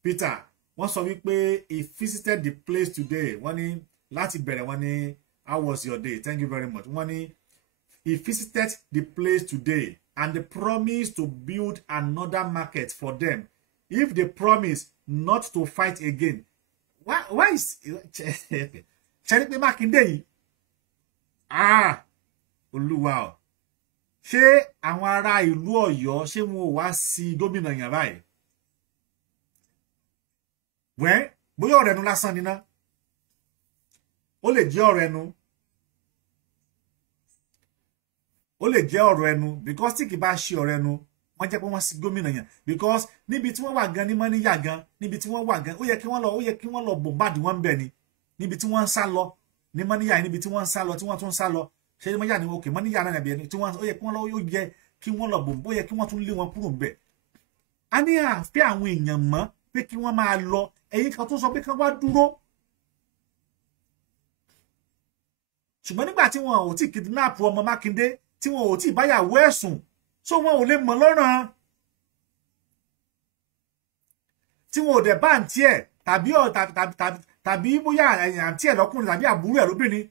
Peter wọ́n sọ wípé he visited the place today wọ́n ní láti bẹ̀rẹ̀ wọ́n ní how was your day thank you very much wọ́n ní he visited the place today and they promised to build another market for them if they promise not to fight again why is ṣe ni pé Mákindé yìí Olúwa o ṣé àwọn ará ìlú Ọ̀yọ́ ṣé wọn ò wá sí gómìnà yàn báyìí wẹ́n bóyá ọ̀rọ̀ ẹnu lásán ni ná ó lè jẹ́ ọ̀rọ̀ ẹnu because tí kì bá ṣe ọ̀rọ̀ ẹnu wọ́n jẹ́ pé wọ́n sí gómìnà yàn because níbi tí wọ́n wà gan ní mọ́níyà gan níbi tí wọ́n wà gan ó yẹ kí wọ́n lọ bòmbáàdì wọn bẹ̀ ni níbi tí wọ́n ń sá lọ ní mọ́níyà níbi tí wọ́n ń sá lọ tí wọ́n tún ń sá lọ ṣe ni mọ́níyà ni òkè mọ́níyà náà nàbí ẹni tí wọ́n ó yẹ kí wọ́n lọ ó yẹ kí wọ́n lọ bòmbó yẹ kí wọ́n tún lé wọn kúrò ńbẹ̀ a ní àfẹ́ àwọn èèyàn mọ́ pé kí wọ́n máa lọ ẹ̀yin kan tó sọ pé kí wọ́n wá dúró ṣùgbọ́n nígbà tí wọn ò tí kidnap ọmọ Mákindé tí wọn ò tí báyàwó ẹ̀sùn so wọn ò lè mọ̀ lọ́rùn tí wọn ò dẹ̀ bá àǹtí ẹ̀ tàbí bóyá àǹtí ẹ̀ lọ́kùnrin tàbí àbúrò ẹ̀ lóbìnrin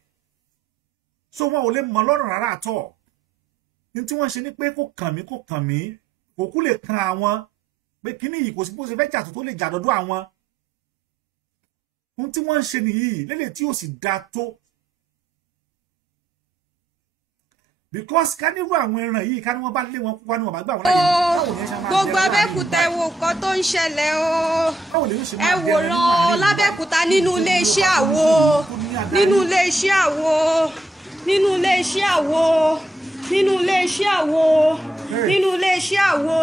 so wọn ò lè mọ̀ lọ́rùn rárá àtọ̀ ní tí wọ́n ṣe ni pé kò kàn mí kò kú lè kan àwọn pé kíní yìí kò sí bó ṣe fẹ́ jà tó lè jà dọ́dọ̀ àwọn ohun tí wọ́n ń ṣe nìyí lélẹ̀ tí ò sì dáa tó because ká nírú àwọn ẹran yìí ká ní wọ́n bá lé wọn kú wá ní wọ́n bá gbà wọ́n láyé gbogbo Abẹ́òkúta ẹ wo nǹkan tó ń ṣẹlẹ̀ o ẹ wòran lábẹ́òkúta nínú iléeṣẹ́ àwo nínú iléeṣẹ́ àwo nínú iléeṣẹ́ àwo nínú iléeṣẹ́ àwo nínú iléeṣẹ́ àwo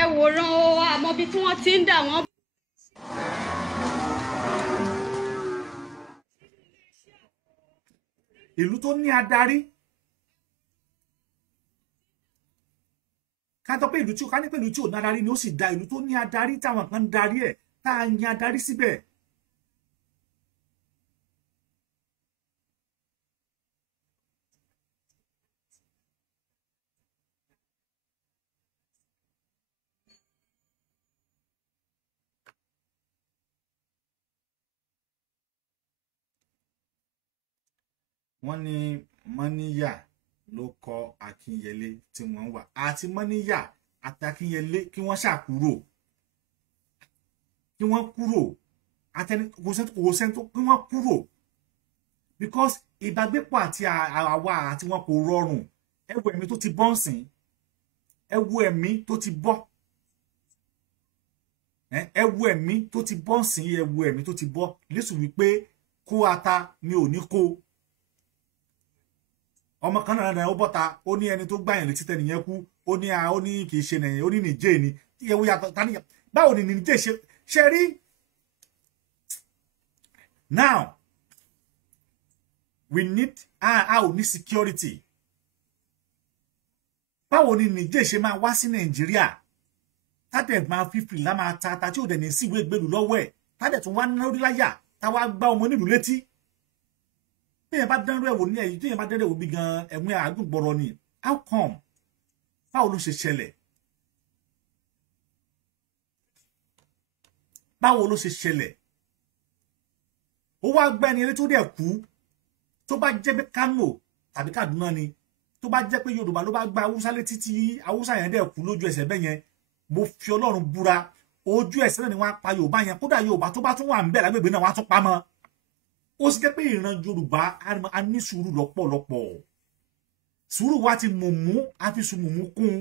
ẹ wòran àmọ́ bí tí wọ́n ti ń dà wọ́n. ìlú tó ní adarí ká tó pé ìlú tí ó ká ní pé ìlú tí ò ní adarí ni ó sì da ìlú tó ní adarí táwọn kan ń darí ẹ̀ tá a yan adarí síbẹ̀. wọ́n ní mọ́níyà ló kọ Akínyẹlé tí wọ́n wà àti mọ́níyà àti Akínyẹlé kí wọ́n ṣàkúrò kí wọ́n kúrò àtẹni kò sẹ́ni tó kí wọ́n kúrò because ìbágbépọ̀ àti àwa àti wọn kò rọrùn ẹ wo ẹ̀mí tó ti bọ́ nsìn ẹ wo ẹ̀mí tó ti bọ́ ẹ wo ẹ̀mí tó ti bọ́ nsìn ẹ wo ẹ̀mí tó ti bọ́ lẹ́sùn wípé kó ata mi ò ní kó ọmọ kan náà ó bọ́ta ó ní ẹni tó gbàyàn létí tẹnìyẹn kú ó ní kì í ṣe nìyẹn ó ní nìjẹ́ ni ìyẹ̀wò yàtọ̀ tani báwo ni nìjẹ́ ṣe rí now we need our ní security báwo ni nìjẹ́ ṣe máa wá sí Nàìjíríà tádẹ̀ máa fífi lá máa ta tí ò dẹ̀ ní sí ìwé ìgbélú lọ́wọ́ ẹ̀ tádẹ̀ tún wá ná orí láyà táwa gbá ọmọ nílùú létí téèyàn bá dánrú ẹ̀wò ní ẹ̀yìn téèyàn bá dánrú ẹ̀wò bí gan ẹ̀mú àádùn gbọ́rọ̀ ni how come báwo ló ṣe ṣẹlẹ̀ báwo ló ṣe ṣẹlẹ̀ ó wá gbá ẹni eré tó dẹ̀ kú tó bá jẹ́ pé Kánò tàbí Kaduna ni tó bá jẹ́ pé Yorùbá ló bá gba Haúsá létí tí Haúsá yẹn dẹ̀ kú lójú ẹsẹ̀ bẹ́ẹ̀ yẹn mo fi Ọlọ́run búra ojú ẹsẹ̀ náà ni wọ́n á pa Yorùbá yẹn kódà Yorùbá tó bá tún wà ń bẹ̀ lágbègbè náà wọ́n á tún pa mọ́ ó sì jẹ́ pé ìran Yorùbá a ní sùúrù lọ́pọ̀lọpọ̀ sùúrù wa ti mùmú a fi sùn mùmú kún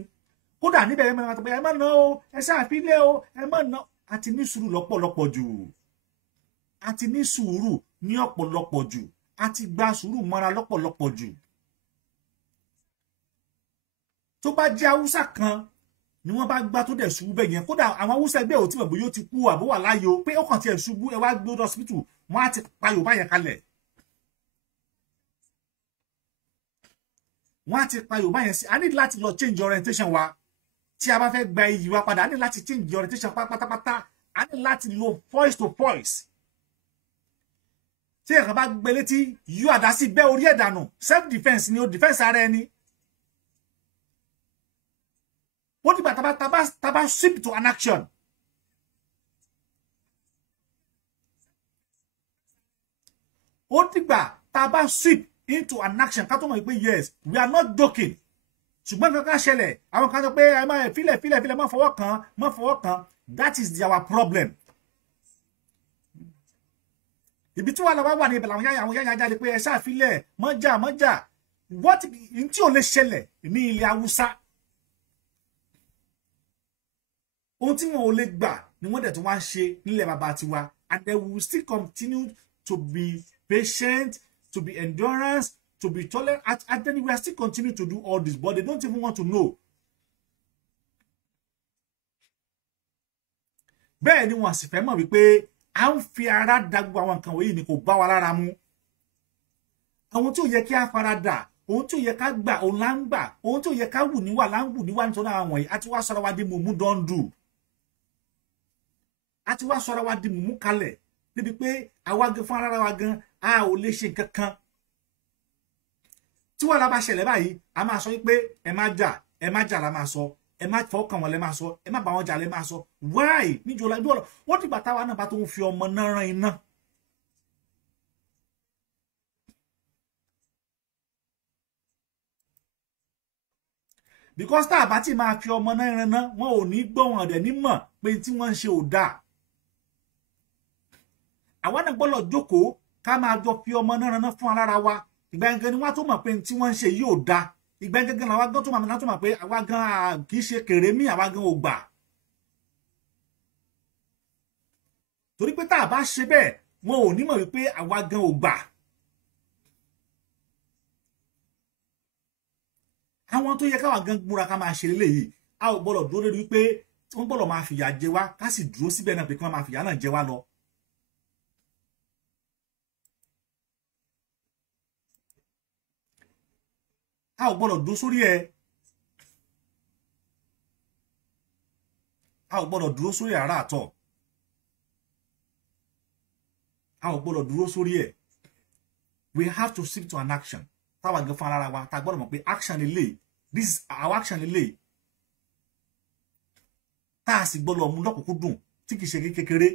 kódà níbẹ̀ yẹn máa tọ́ pé ẹ má ná o ẹ ṣàfilẹ̀ o ẹ má ná a ti ní sùúrù lọ́pọ̀lọpọ̀ jù a ti ní sùúrù ní ọ̀pọ̀lọpọ̀ jù a ti gba sùúrù mọ́ra lọ́pọ̀lọpọ̀ jù tó bá jẹ́ Haúsá kan ni wọ́n bá gbá tó dẹ̀ ṣubú bẹ́ẹ̀ yẹn kódà àwọn Haúsá ẹgbẹ́ ò tí mọ̀ bóyá ó ti kú àbó wà láàyè o pé ó kàn tiẹ̀ ṣubú ẹ wá gbé lọ hospital wọ́n á ti pa Yorùbá yẹn kalẹ̀ wọ́n á ti pa Yorùbá yẹn sí a ní láti lọ change orientation wa tí a bá fẹ́ gba iyì wa padà a ní láti change orientation pátápátá a ní láti lo voice to voice tí ẹ̀ka bá gbé létí yóò àdá sí bẹ́ orí ẹ̀ dànù self defence ni o defence ara ẹni ó dìgbà taba sweep to an action ó dìgbà taba sweep into an action ká tó mọ̀ pé yes we are not joking ṣùgbọ́n kankan ṣẹlẹ̀ àwọn kan sọ pé ẹ máa filẹ̀ má fọwọ́ kan that is our problem ibi tí wàá lọ wà ní ibẹ̀ làwọn yáyà jáde pé ẹ ṣàfilẹ̀ mọ́jà what tí ò lè ṣẹlẹ̀ ní ilẹ̀ Haúsá ohun tí wọn ò lè gbà ni wọ́n dẹ̀ tún wá ń ṣe nílẹ̀ bàbá tiwa and they will still continue to be patient to be endurance to be tolerant and then we are still continue to do all this but they don't even want to know. Bẹ́ẹ̀ ni wọ́n sì fẹ́ mọ̀ wípé à ń fi ara da gbogbo àwọn nǹkan wọ̀nyí ni kò bá wa lára mu. Àwọn tí ò yẹ kí a fara dà ohun tí ò yẹ ká gbà òun là ń gbà ohun tí ò yẹ ká wù níwà là ń wù níwà nítorí àwọn wọ̀nyí àti wá sọ̀rọ̀ wa di mùmú dọ́ndù àti wá sọ̀rọ̀ wa di mùmú kalẹ̀ níbi pé àwa gan fún ara wa gan a ò lè ṣe nǹkan kan tí wọ́n lábá ṣẹlẹ̀ báyìí a máa sọ wípé ẹ má jà la máa sọ ẹ má fọkàn wọn lẹ máa sọ ẹ má bá wọn jà lẹ máa sọ why níjọ la dúró wọ́n dìgbà táwa náà bá tó ń fi ọmọ náà rán iná. because tá a bá ti máa fi ọmọ náà rán iná wọn ò ní gbọ́ wọn ọ̀dẹ̀ ní mọ̀ pé tí wọ́n ń ṣe ò dáa. àwa náà gbọ́dọ̀ jókòó ká máa jọ fi ọmọ náà rán iná fún alára wa ìgbà yẹn ni wọ́n tó mọ̀ pé tí wọ́n ń ṣe yìí ò dáa ìgbà yẹn gan làwa gan tó mọ̀ pé àwa gan kì í ṣe kèrèmí àwa gan ò gbà. torí pé tá a bá ṣe bẹ́ẹ̀ wọn ò ní mọ̀ wípé àwa gan ò gbà. àwọn tó yẹ káwa gan múra ká máa ṣe léyìí a ò gbọ́dọ̀ dúró lórí wípé wọ́n gbọ́dọ̀ máa fìyà jẹ wá ká sì dúró síbẹ̀ náà pé kí wọ́n máa fìyà náà jẹ wá lọ. a ò gbọ́dọ̀ dúró sórí ẹ̀ a ò gbọ́dọ̀ dúró sórí ara àtọ̀ a ò gbọ́dọ̀ dúró sórí ẹ̀ we have to stick to an action táwa gan fún ara wa tá a gbọ́dọ̀ mọ̀ pé action lè this is our action lè tá a sì gbọ́dọ̀ mú lọ́kùnkúndùn tí kìí ṣe kékeré.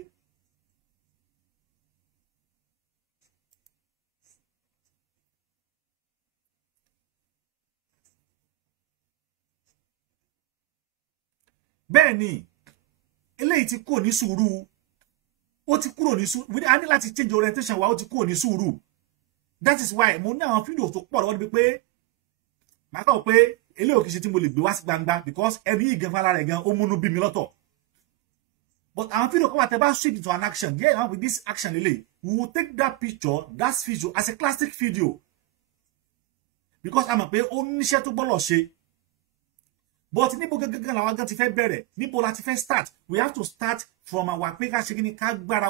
bẹ́ẹ̀ ni eléyìí ti kúrò ní sùúrù ó ti kúrò ní sùúrù a ní láti change orientation wa ó ti kúrò ní sùúrù that is why mo ní àwọn fídíò tó pọ̀ lọ́wọ́ níbi pé màá kọ́ pé eléyìí ò kìí ṣe tí mo lè gbé wá sí gbangba because ẹni yìí gan fúnra rẹ̀ gan ó múnú bí mi lọ́tọ̀ but àwọn fídíò kan wà tẹ́ bá switch into an action yeah with this action eléyìí we will take that picture that video as a classic video because a mọ̀ pé ó níṣẹ́ tó gbọ́dọ̀ ṣe. But níbo gangan làwọn gan ti fẹ́ bẹ̀rẹ̀ níbo la ti fẹ́ start we have to start from our pé ká ṣe kí ni ká gbára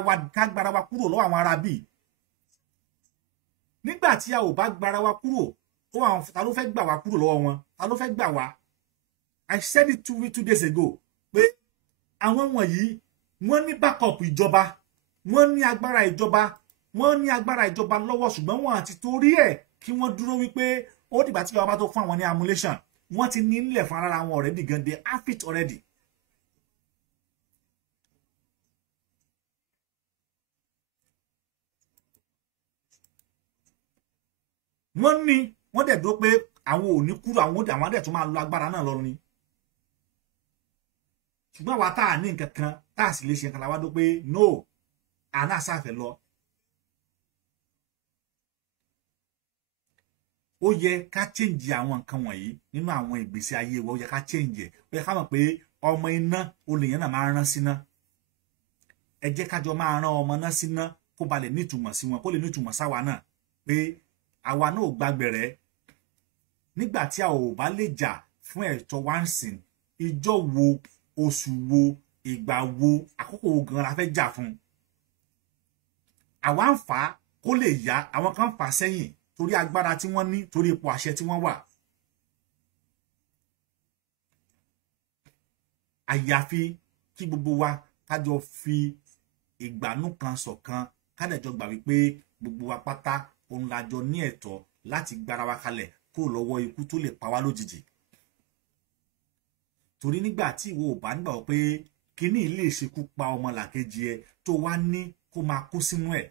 wa kúrò lọ́wọ́ àwọn ará bíi nígbà tí a ò bá gbára wa kúrò ó àwọn ta ló fẹ́ gbà wá kúrò lọ́wọ́ wọn ta ló fẹ́ gbà wá I said it 2 days ago pé àwọn wọ̀nyí wọ́n ní backup ìjọba wọ́n ní agbára ìjọba lọ́wọ́ ṣùgbọ́n wọn àti torí ẹ̀ kí wọ́n dúró wípé ó dìgbà tí ìjọba tó fún àwọn ní ammunition wọ́n ti ní nílẹ̀ fún ara wọn already gan they have it already. wọ́n dẹ̀ dúró pé àwọn ò ní kúrò àwọn dẹ̀ tó máa lo agbára náà lọ ni. ṣùgbọ́n àwa tá a ní nǹkan kan tá a sì lè ṣe nǹkan láwá dó pé no àná àsáfẹ́ lọ. ó yẹ ká change àwọn nǹkan wọ̀nyí nínú àwọn ìgbésí ayé wa ó yẹ ká change ẹ̀ ó yẹ ká mọ̀ pé ọmọ iná olèyàn náà máa rán síná ẹ jẹ́ kájọ máa rán ọmọ náà síná kó ba lè nítumọ̀ sí wọn kó lè nítumọ̀ sáwa náà pé àwa náà ò gbàgbẹ̀rẹ̀ nígbà tí a ò bá lè jà fún ẹ̀tọ́ wa ń sìn ìjọ wo oṣù wo ìgbà wo àkókò wo gan la fẹ́ jà fún àwa ń fà á kó lè yá àwọn kan fà sẹ́yìn torí agbára tí wọ́n ní torí ipò àṣẹ tí wọ́n wà àyàfi kí gbogbo wa kájọ fi ìgbànú kan ṣọ̀kan kádẹjọ gbà wípé gbogbo wa pátá òun lájọ ní ẹ̀tọ́ láti gbára wa kalẹ̀ kó lọ́wọ́ ikú tó lè pa wá lójijì torí nígbà tí ìwọ ò bá nígbà pé kíní lè ṣekú pa ọmọlàkejì ẹ tó wá ní kó máa kó sínú ẹ̀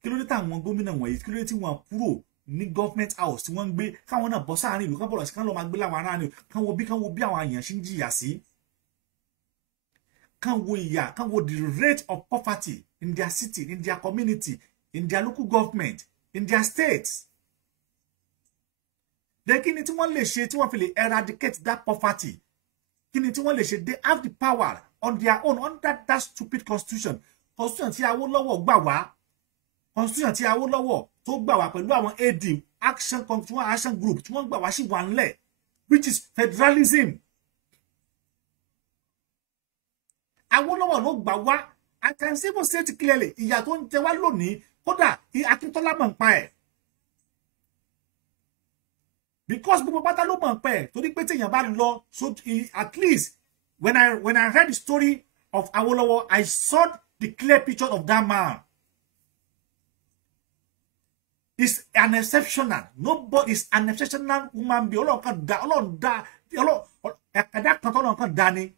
kí ló dé táwọn gómìnà wọ̀nyí kí ló dé tí wọ́n kúrò ní government house tí wọ́n ń gbé káwọn náà bọ́ sáàrin ìlú kán bọ̀rọ̀ sí kán lọ́ọ́ máa gbé láwọn aráàlú kán wo bí àwọn èèyàn ṣe ń jìyà sí kán wo ìyà kán wo the rate of poverty in their city in their community in their local government in their states then kí ni tí wọ́n lè ṣe tí wọ́n fi lè eradicate that poverty kí ni tí wọ́n lè ṣe they have the power on their own under that stupid constitution tí Awólọ́wọ̀ gbà wá constitution tí Awólọ́wọ̀ tó gbà wá pẹ̀lú àwọn AD action group tí wọ́n gbà wá sí wà ńlẹ̀ which is federalism Awólọ́wọ̀ ló gbà wá I can even say it clearly ìyà tó ń jẹ wá lónìí kódà Akíntọ́lá mọ̀ ń pa ẹ̀ because gbogbo pátá ló mọ̀ ń pa ẹ̀ torí pé téèyàn bá lọ so at least when I read the story of Awólọ́wọ̀ I saw the clear picture of that man. Is an exceptional. Nobody is an exceptional human being. Ọlọ́run kan dá ẹ̀kadà kan tọ́lọ́run kan dá ni.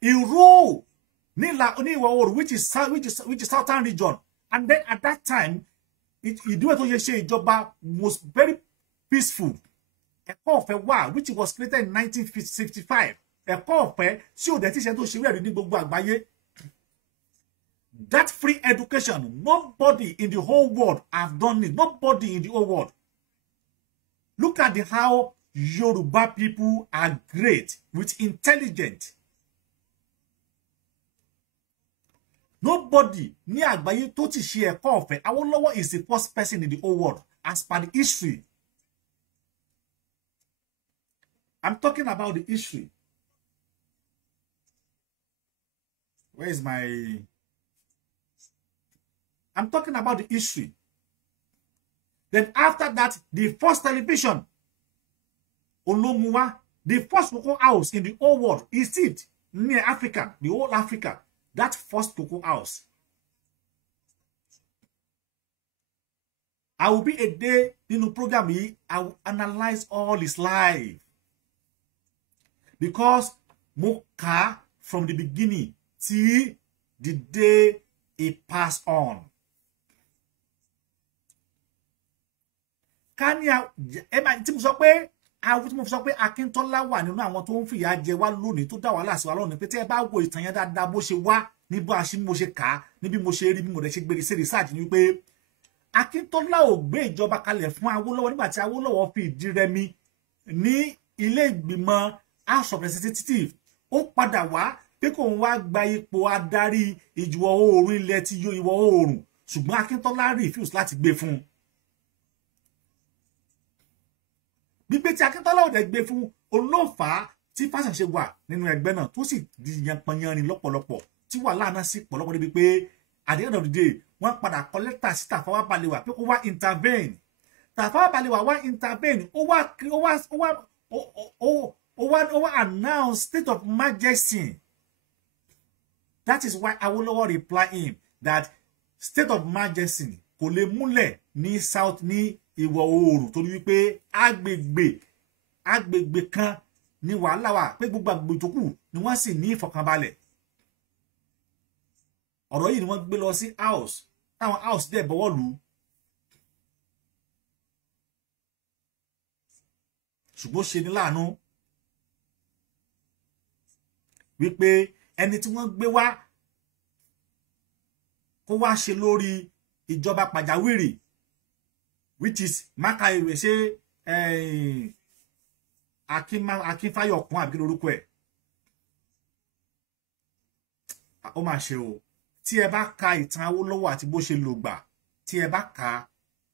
He ruled ní ìwọ̀ oòrùn which is southern region and then at that time ìdíwẹ̀ tó yẹ ṣe ìjọba was very peaceful. Ẹ̀kọ́ ọ̀fẹ́ wà which was created in 1955. Ẹ̀kọ́ ọ̀fẹ́ sí òde tí ìṣẹ́ tó ṣe rẹ̀ ní gbogbo àgbáyé. That free education, nobody in the whole world have done it. Nobody in the whole world. Look at how Yoruba people are great with intelligence. Nobody ní àgbáyé tó ti ṣe ẹ̀kọ́ ọ̀fẹ́. Awólọ́wọ̀ is the first person in the whole world as per the history. I'm talking about the history. Where is my... I'm talking about the history. Then after that, the first television, Olomuwa, the first cocoa house in the whole world, Egypt, near Africa, the whole Africa, that first cocoa house. I will be a day in the program, I will analyze all his life. Because Moka, from the beginning, till the day he passed on. Kanya tí mo sọ pé Akíntọ́lá wà nínú àwọn tó ń fìyà jẹ wá lónìí tó dá wàhálà sí wa lónìí pé tí ẹ bá wo ìtàn yẹn dáadáa bó ṣe wá ní bó a ṣe mo ṣe kà á níbi mo ṣe rí bí mo dẹ̀ ṣe gbèrè sí research ni wípé Akíntọ́lá ò gbé ìjọba kalẹ̀ fún Awólọ́wọ̀ nígbà tí Awólọ́wọ̀ fi ìdí rẹmi ní ilé ìgbìmọ̀ House of Representatives ó padà wá pé kò ń wá gba ipò adarí ìwọ̀ oòrùn ilẹ̀ ti yọ ìwọ̀ oòrùn ṣùgbọ́n Akíntọ́lá refuse láti gbé fún un. Gbígbé tí Akíntọ́lá ò dẹ̀ gbé fún olófàá tí Fáṣàn ṣe wà nínú ẹgbẹ́ náà tó sì di yanpanyanrin lọ́pọ̀lọpọ̀ tí wàhálà náà sì pọ̀lọpọ̀ débi pé at the end of the day wọ́n padà kọ lẹ́tà sí Tafawa Balewa pé kó wá intervene. Tafawa Balewa wá intervene ó wá announce state of emergency. That is why Awolowo reply him that state of emergency kò lè múlẹ̀ ní south ní ìwọ̀ oòrùn torí wípé agbègbè kan ní wàhálà wà pé gbogbo agbègbè tó kù ni wọ́n sì ní ìfọ̀kànbalẹ̀. Ọ̀rọ̀ yìí ni wọ́n gbé lọ sí house táwọn house dẹ̀ bọ̀wọ̀ lù ú. Ṣùgbọ́n ṣe ní láàánú wípé ẹni tí wọ́n gbé wá kó wá ṣe lórí ìjọba pàjáwìrì which is Mákàìwé ṣe Akínfáyọ̀kún àbí lórúkọ ẹ̀. Ó máa ṣe o tí ẹ bá ka ìtàn Awólọ́wọ̀ àti bó ṣe lò gbà tí ẹ bá ka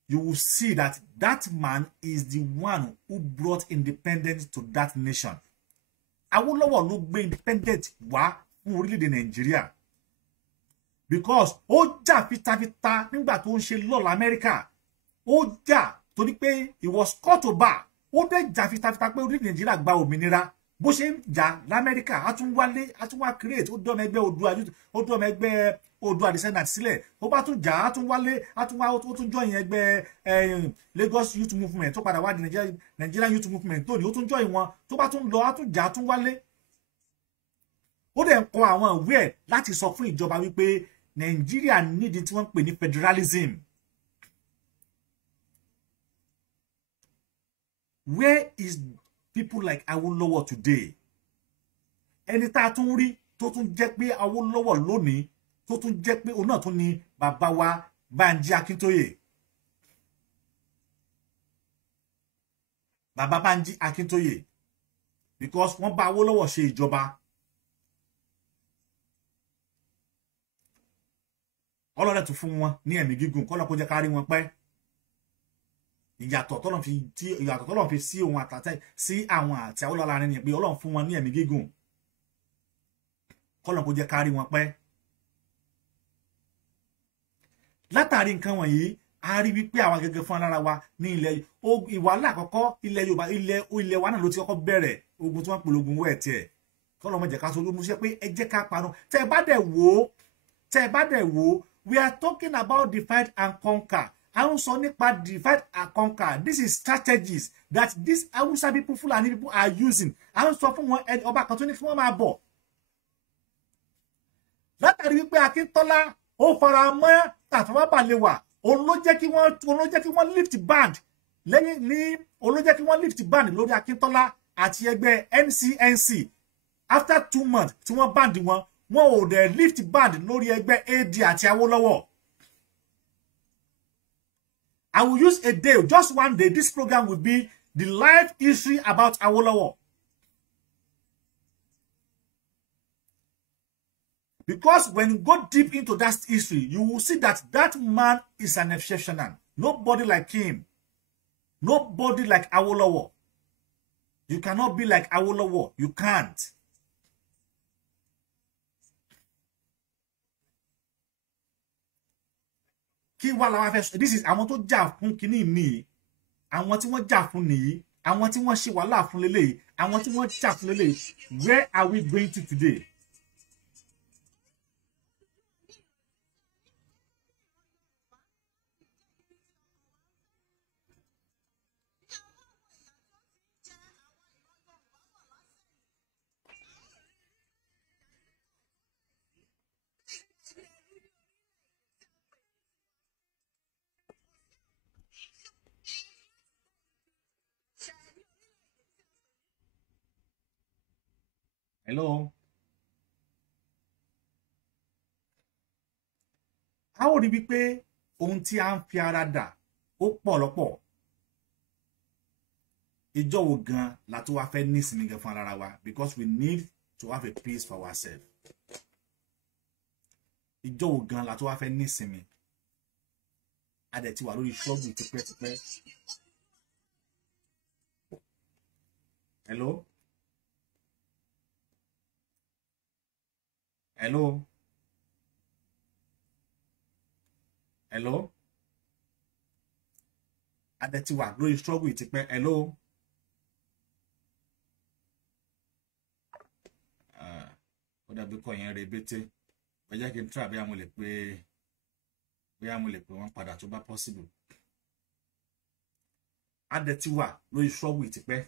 you will see that that man is the one who brought independence to that nation. Awólọ́wọ̀ ló gbé independent wá fún orílẹ̀-èdè Nàìjíríà. Because ó jà fitafita nígbà tó ń ṣe lọ́ọ̀lù Amẹ́ríkà. Ó jà torí pé he was caught to bar. Ó dẹ̀ jà fitafita pé orílẹ̀-èdè Nàìjíríà gba òmìnira. Bó ṣe ń jà l'Amẹ́ríkà, a tún wá create, ó dọ́mọ ẹgbẹ́ Oduduwa Descendants sílẹ̀. Ó bá tún jà, a tún wálé, ó tún join ẹgbẹ́ Lagos Youth Movement tó padà wá di Nigerian Youth Movement tó ní ó tún join wọn. Tó bá tún lọ, a tún jà, a tún wálé. Ó dẹ̀ ń kọ àwọn ìwé ẹ̀ láti sọ fún ìjọba wípé Nàìjíríà nídìí tí wọ́n ń pè ní federalism. Where is people like Awólọ́wọ̀ today? Ẹni tá a tún rí tó tún jẹ́ pé Awólọ́wọ̀ lónìí tó tún jẹ́ pé òun náà tún ní bàbá wa Bánjí Akíntóyè. Bàbá Bánjí Akíntóyè, because wọ́n bá Awólọ́wọ̀ ṣe ìjọba. Ọlọ́run tún fún wọn ní ẹ̀mí gígùn kọ́lọ́ kó jẹ́ ká rí wọn pẹ́. Ìyàtọ̀ tọ́lọ́run fi sí ohun àtàtẹ́ sí àwọn àti Awólọ́wọ̀ láàrin ni pé Ọlọ́run fún wọn ní ẹ̀mí gígùn kọ́lọ́ kó jẹ́ ká rí wọn pẹ́. Látàrí nǹkan wọ̀nyí a rí wípé àwọn gẹ́gẹ́ fún alára wa ní ilẹ̀ ìwàlá àkọ́kọ́ ilẹ̀ Yorùbá ilẹ̀ wa náà ló ti kọ́kọ́ bẹ̀rẹ̀ ogun tí wọ́n pè lógun wẹ́ẹ̀ tiẹ̀ kọ́lọ́ mọ̀ jẹ́ ká so ló mú ṣe pé ẹ jẹ́ ká parun. Tẹ́ ẹ bá dẹ̀ wò we are talking about divide and conquer. I also nípa divide and conquer. This is strategies that these Hausa people, Fulani people are using. I sọ fún wọn ọba kan tó ní kí wọ́n máa bọ̀. Látàrí wípé Akíntọ́lá ó fara mọ́ Tafawa Balewa, òun ló jẹ́ kí wọ́n lift band lẹ́yìn ní òun ló jẹ́ kí wọ́n lift band lórí Akíntọ́lá àti ẹgbẹ́ NCNC. After 2 months tí wọ́n band wọn ò dẹ̀ lift band lórí ẹgbẹ́ AD àti Awólọ́wọ̀. I will use a day, just one day. This program will be the life history about Awólọ́wọ̀. Because when you go deep into that history, you will see that that man is an exceptional. Nobody like him. Nobody like Awólọ́wọ̀. You cannot be like Awólọ́wọ̀. You can't. Kí wá la wá fẹ́, this is àwọn tó jà fún kíní mi, àwọn tí wọ́n jà fún nìyí, àwọn tí wọ́n ṣe wàhálà fún lélẹ́yìí, àwọn tí wọ́n jà fún lélẹ́yìí. Where are we going to today? Hello. A ó rí wípé ohun tí a ń fi ara dà ó pọ̀ lọ́pọ̀. Ìjọ wo gan la tó wá fẹ́ ní ìsinmi gan fún ara wa, because we need to have a peace for ourselves. Ìjọ wo gan la tó wá fẹ́ ní ìsinmi. A dẹ̀ ti wà lórí struggle tipẹ́tipẹ́. Hello. Hello. Hello. Adetiwa lórí struggle ti pẹ́. Hello. Ó dàbí kọ́ yẹn rebete. Ẹ jẹ́ kí n try bí a mo lè pè wọ́n padà tó bá possible. Adetiwa lórí struggle ti pẹ́.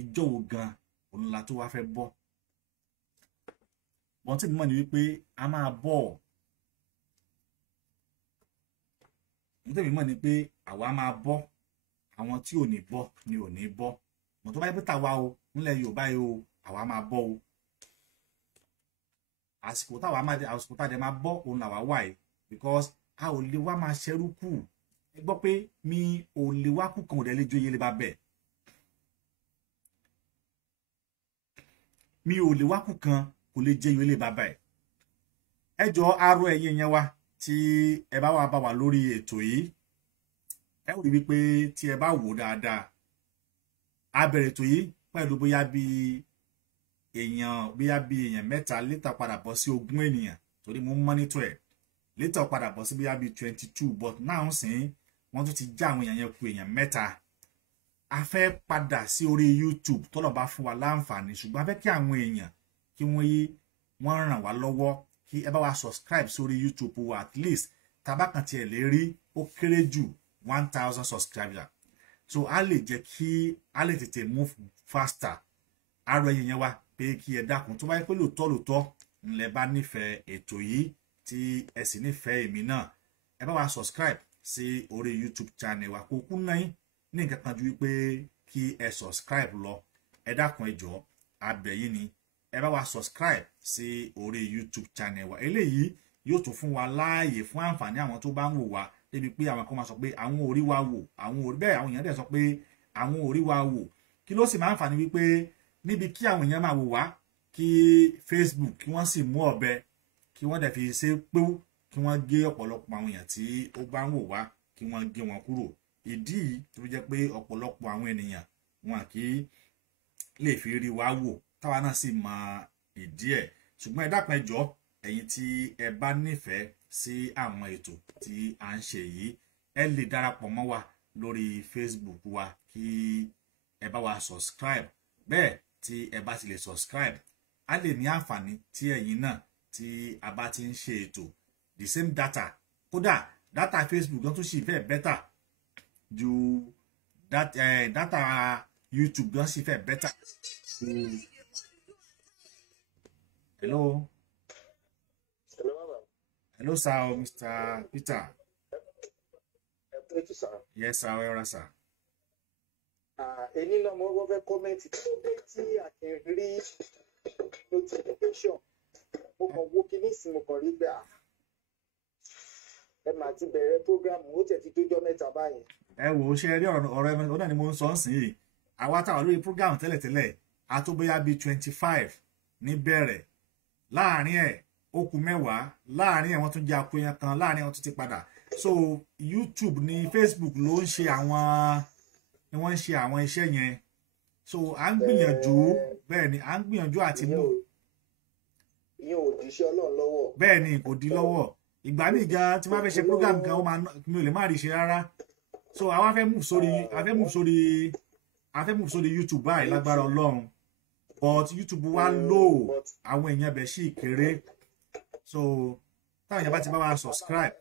Ìjọ wo gan òun la tó wá fẹ́ bọ́. Wọ́n tí mọ̀ ní wípé a máa bọ̀. Wọ́n tí mọ̀ ní pé àwa máa bọ́. Àwọn tí ò ní bọ́ ni ò ní bọ́. Wọ́n tó bá yẹ pé tàwa o, nílẹ̀ Yorùbá yìí o, àwa máa bọ́ o. Àsìkò táwa máa bọ́ òun làwa wà yìí, because a ò lè wá máa ṣerú kù. Ẹ gbọ́ pé mi ò lè wá kú kan ò dẹ̀ lè jó iye lè bá bẹ̀. Mi ò lè wá kú kan kò lè jẹ́ iye lè bá bẹ̀. Ẹ jọ̀ọ́ arọ ẹ̀yin yẹn wá tí ẹ bá wà lórí ètò yìí ẹ rí wípé tí ẹ bá wò dáadáa a bẹ̀rẹ̀ ètò yìí pẹ̀lú bóyá bí èèyàn mẹ́ta létà padà bọ́ sí 20 ènìyàn torí mo ń mọ́nítọ̀ ẹ̀ létà padà bọ́ sí bóyá bí 22 but now sìn wọ́n tún ti já àwọn èèyàn yẹn kù èèyàn mẹ́ta a fẹ́ padà sí orí YouTube tọ́lọ̀ bá fún wa láǹfààní ṣùgbọ́n a fẹ́ kí àwọn èèyàn kí wọ́n ràn wá lọ́wọ́ kí ẹ bá wa subscribe sórí YouTube wa at least tabakan tiẹ̀ lè rí ó kéré jù 1000 subscribers so a lè jẹ́ kí a lè tètè move faster arọ ẹ̀yin yẹn wá pé kí ẹ dákun tó bá yẹ pé lóòótọ́ ńlẹ̀ bá nífẹ̀ẹ́ ètò yìí tí ẹ sì nífẹ̀ẹ́ èmi náà ẹ bá wa subscribe sí orí YouTube channel wa kó kún náà ní nǹkan kan ju wípé kí ẹ subscribe lọ ẹ dákun ẹ jọ̀ọ́ a bẹ̀ yín ni ẹ bá wa subscribe sí orí YouTube channel wa eléyìí yóò tún fún wa láàyè fún àǹfààní àwọn tó bá ń wò wá débi pé àwọn kan máa sọ pé àwọn ò rí wa wò àwọn ò rí bẹ́ẹ̀ àwọn èèyàn dẹ̀ sọ pé àwọn ò rí wa wò kí ló sì máa ń fà ní wípé níbi kí àwọn èèyàn máa wò wá kí Facebook kí wọ́n sì mú ọ̀bẹ kí wọ́n dẹ̀ fi ṣe pé kí wọ́n gé ọ̀pọ̀lọpọ̀ àwọn èèyàn tí ó bá ń wò wá kí wọ́n gé wọn kúrò ìdí yìí tó fi jẹ́ pé ọ̀pọ̀lọpọ̀ àwọn ènìyàn wọn kì í lè fi rí wa wò táwa náà sì mọ ìdí ẹ̀ ṣùgbọ́n ẹ dákun ẹ jọ̀ọ́ ẹ̀yin tí ẹ bá nífẹ̀ẹ́ sí àwọn ètò tí à ń ṣe yìí ẹ lè darapọ̀ mọ́ wa lórí Facebook wa kí ẹ bá wa subscribe bẹ́ẹ̀ tí ẹ bá ti lè subscribe a lè ní àǹfààní tí ẹ̀yin náà tí a bá ti ń ṣe ètò the same data kódà data Facebook gan tún sì fẹ́ better ju data YouTube gan sì fẹ́ better. Hello. Hello, sir, Mr. Peter. Thank you, sir. Yes, sir. Where are sir? Any no more of comment I can read notification. Mo kàn wo kíní sí mo kàn rí gbà. Ẹ máa ti bẹ̀rẹ̀ program ó tẹ̀ ti tójọ́ mẹ́ta báyìí. Ẹ wò ó ṣe rí ọ̀rọ̀ ẹ ọ̀nà ni mo ń sọ ń sìn yìí. Àwa táwa lórí program tẹ́lẹ̀tẹ́lẹ̀ a tó bóyá bíi 25 ní bẹ̀rẹ̀ láàárín ẹ̀ ó kù 10 láàárín ẹ̀ wọ́n tún jẹ́ àkóyán kan láàárín ẹ̀ wọ́n tún ti padà. So YouTube ni Facebook ló ń ṣe wọ́n ń ṣe àwọn iṣẹ́ yẹn. So à ń gbìyànjú bẹ́ẹ̀ ni à ń gbìyànjú àti mú. Ìyẹn ò di iṣẹ́ Ọlọ́run lọ́wọ́. Bẹ́ẹ̀ ni kò di lọ́wọ́. Ìgbà míì gan tí wọ́n fẹ́ ṣe program gan mi ò lè má rí ṣe rárá. So àwa fẹ́ move sórí YouTube báyìí lágbára Ọlọ́run. But YouTube wa low àwọn èèyàn bẹ̀ sí kéré. So táwọn èèyàn bá ti bá wa subscribe.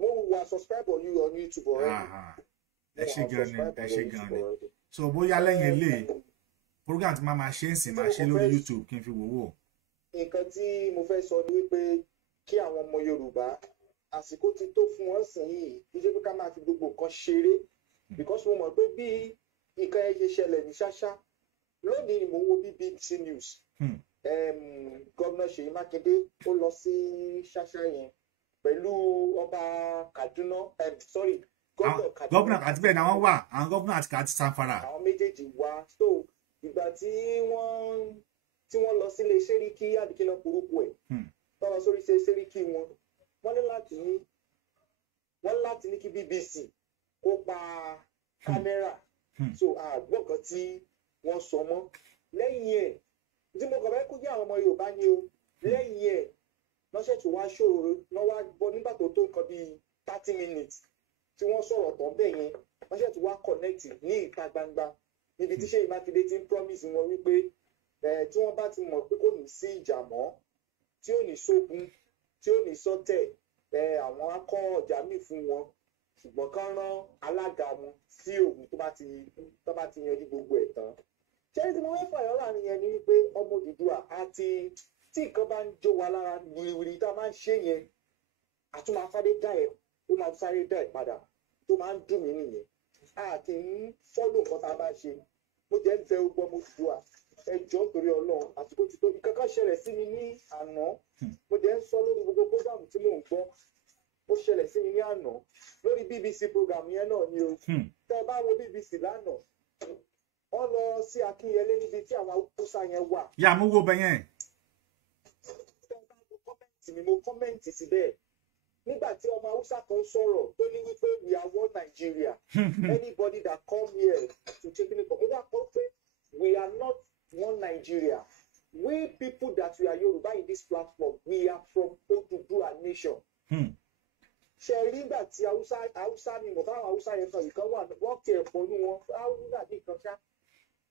Mo wà subscribe on YouTube already. Ẹ ṣé gan ni. So bóyá lẹ́yìn eléyìí program tí máa ṣe ń sìn máa ṣe lórí YouTube kí n fi wò wò. Nǹkan tí mo fẹ́ sọ ni wípé kí àwọn ọmọ Yorùbá àsìkò ti tó fún wọn sìn yìí kí ṣe pé ká máa fi gbogbo nǹkan ṣeré because mo mọ̀ pé bí nǹkan ẹ ṣe ṣẹlẹ̀ ní ṣáṣá lónìí ni mo wo BBC News gómìnà Ṣèyí Mákindé ó lọ sí ṣáṣá yẹn pẹ̀lú ọba Kaduna gómìnà àti bẹ́ẹ̀ ni àwọn wà àwọn gómìnà àti Sanfara. Àwọn méjèèjì wá so ìgbà tí wọ́n lọ sílé Sẹ́ríkì àdìkínà burúkú ẹ̀ tọ́lọ sórí Sẹ́ríkì wọ́n ní láti ní kí BBC kó pa kámẹ́rà so àgbọ̀n kan tí wọ́n sọ mọ́ lẹ́yìn ẹ̀ tí mo kàn fẹ́ kó jẹ́ àwọn ọmọ Yorùbá ni o lẹ́yìn ẹ̀ lọ́sẹ̀ tó wá ṣòro lọ́wọ́ gbọ́ nígbà tó tó nǹkan bíi 30 minutes tí wọ́n sọ̀rọ̀ tán bẹ́ẹ̀ yẹn lọ́sẹ̀ tó wá connect ní ìta gbangba níbi tí Ṣèyí Mákindé ti ń promise wọn wípé tí wọ́n bá ti mọ̀ pé kò ní sí ìjà mọ́ tí ò ní sógun tí ò ní sọ́tẹ̀ àwọn akọ́ ọ̀jà míì fún wọn ṣùgbọ́n kán rán alága wọn sí òun tó bá ti yanjú gbogbo ẹ̀ tán. ṣé tí mo fẹ́ fàyọ́ láàrin yẹn ni wípé ọmọ Odùduwà àti tí nǹkan bá ń jó wa lára wìrìwìrì tá a máa ń ṣe yẹn àtúmọ̀ sáré dá ẹ̀ ó máa sáré dá ẹ̀ padà tó máa ń dùn mí nìyẹn a kì í fọ́lò nǹkan tá a bá ṣe mo jẹ́ ń fẹ́ gbọ́ ọmọ Odùduwà ẹjọ́ torí Ọlọ́run àsìkò ti tó ìkankan ṣẹlẹ̀ sí mi ní àná mo jẹ́ ń sọ lórí gbogbo program tí mò ń gbọ́ ó ṣẹlẹ̀ sí mi ní àná lórí BBC program yẹn náà ni o tẹ́ ẹ bá wo BBC lánàá wọ́n lọ sí Akínyẹlé níbi tí àwọn Haúsá yẹn wà. yà mú wo bẹ yẹn. tẹ́ ẹ bá wo kọ́mẹ́ǹtì mi mo kọ́mẹ́ǹtì síbẹ̀ nígbà tí ọmọ Haúsá kan sọ̀rọ̀ tó ní wípé we are one Nigeria anybody that come here to take me for mo wá kọ́ pé we are not one Nigeria we people that we are Yoruba in this platform we are from Oduduwa nation. ṣe rí nígbà tí Haúsá ni mo bá àwọn Haúsá yẹn kan ìkan wà wọ́n ti ẹ̀fọ́ ní wọn Haúsá bí kan ṣá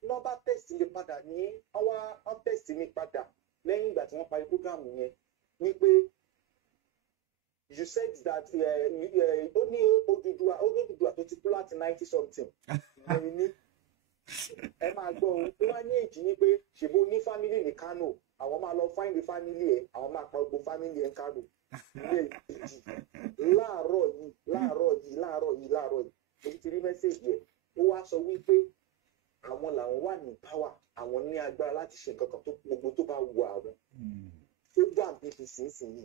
nọ́mbà test mi padà ní wọ́n test mi padà lẹ́yìn ìgbà tí wọ́n parí programu yẹn wípé you said that ó ní Oduduwa tó ti kú láti 90 something ẹ̀yin ní ẹ máa gbọ́ ohun tó wá ní èjì ni pé ṣèbó ní family ní Kano àwọn máa lọ find the family ẹ̀ àwọn máa pa gbogbo family ẹ̀ Kano ní èjì láàárọ̀ yìí èyí ti rí mẹ́sẹ̀gì ẹ̀ ó wá sọ wípé àwọn làwọn wà ní power àwọn ní agbára láti ṣe nǹkan kan tó gbogbo tó bá wù àwọn tó gbà BBC nísìnyí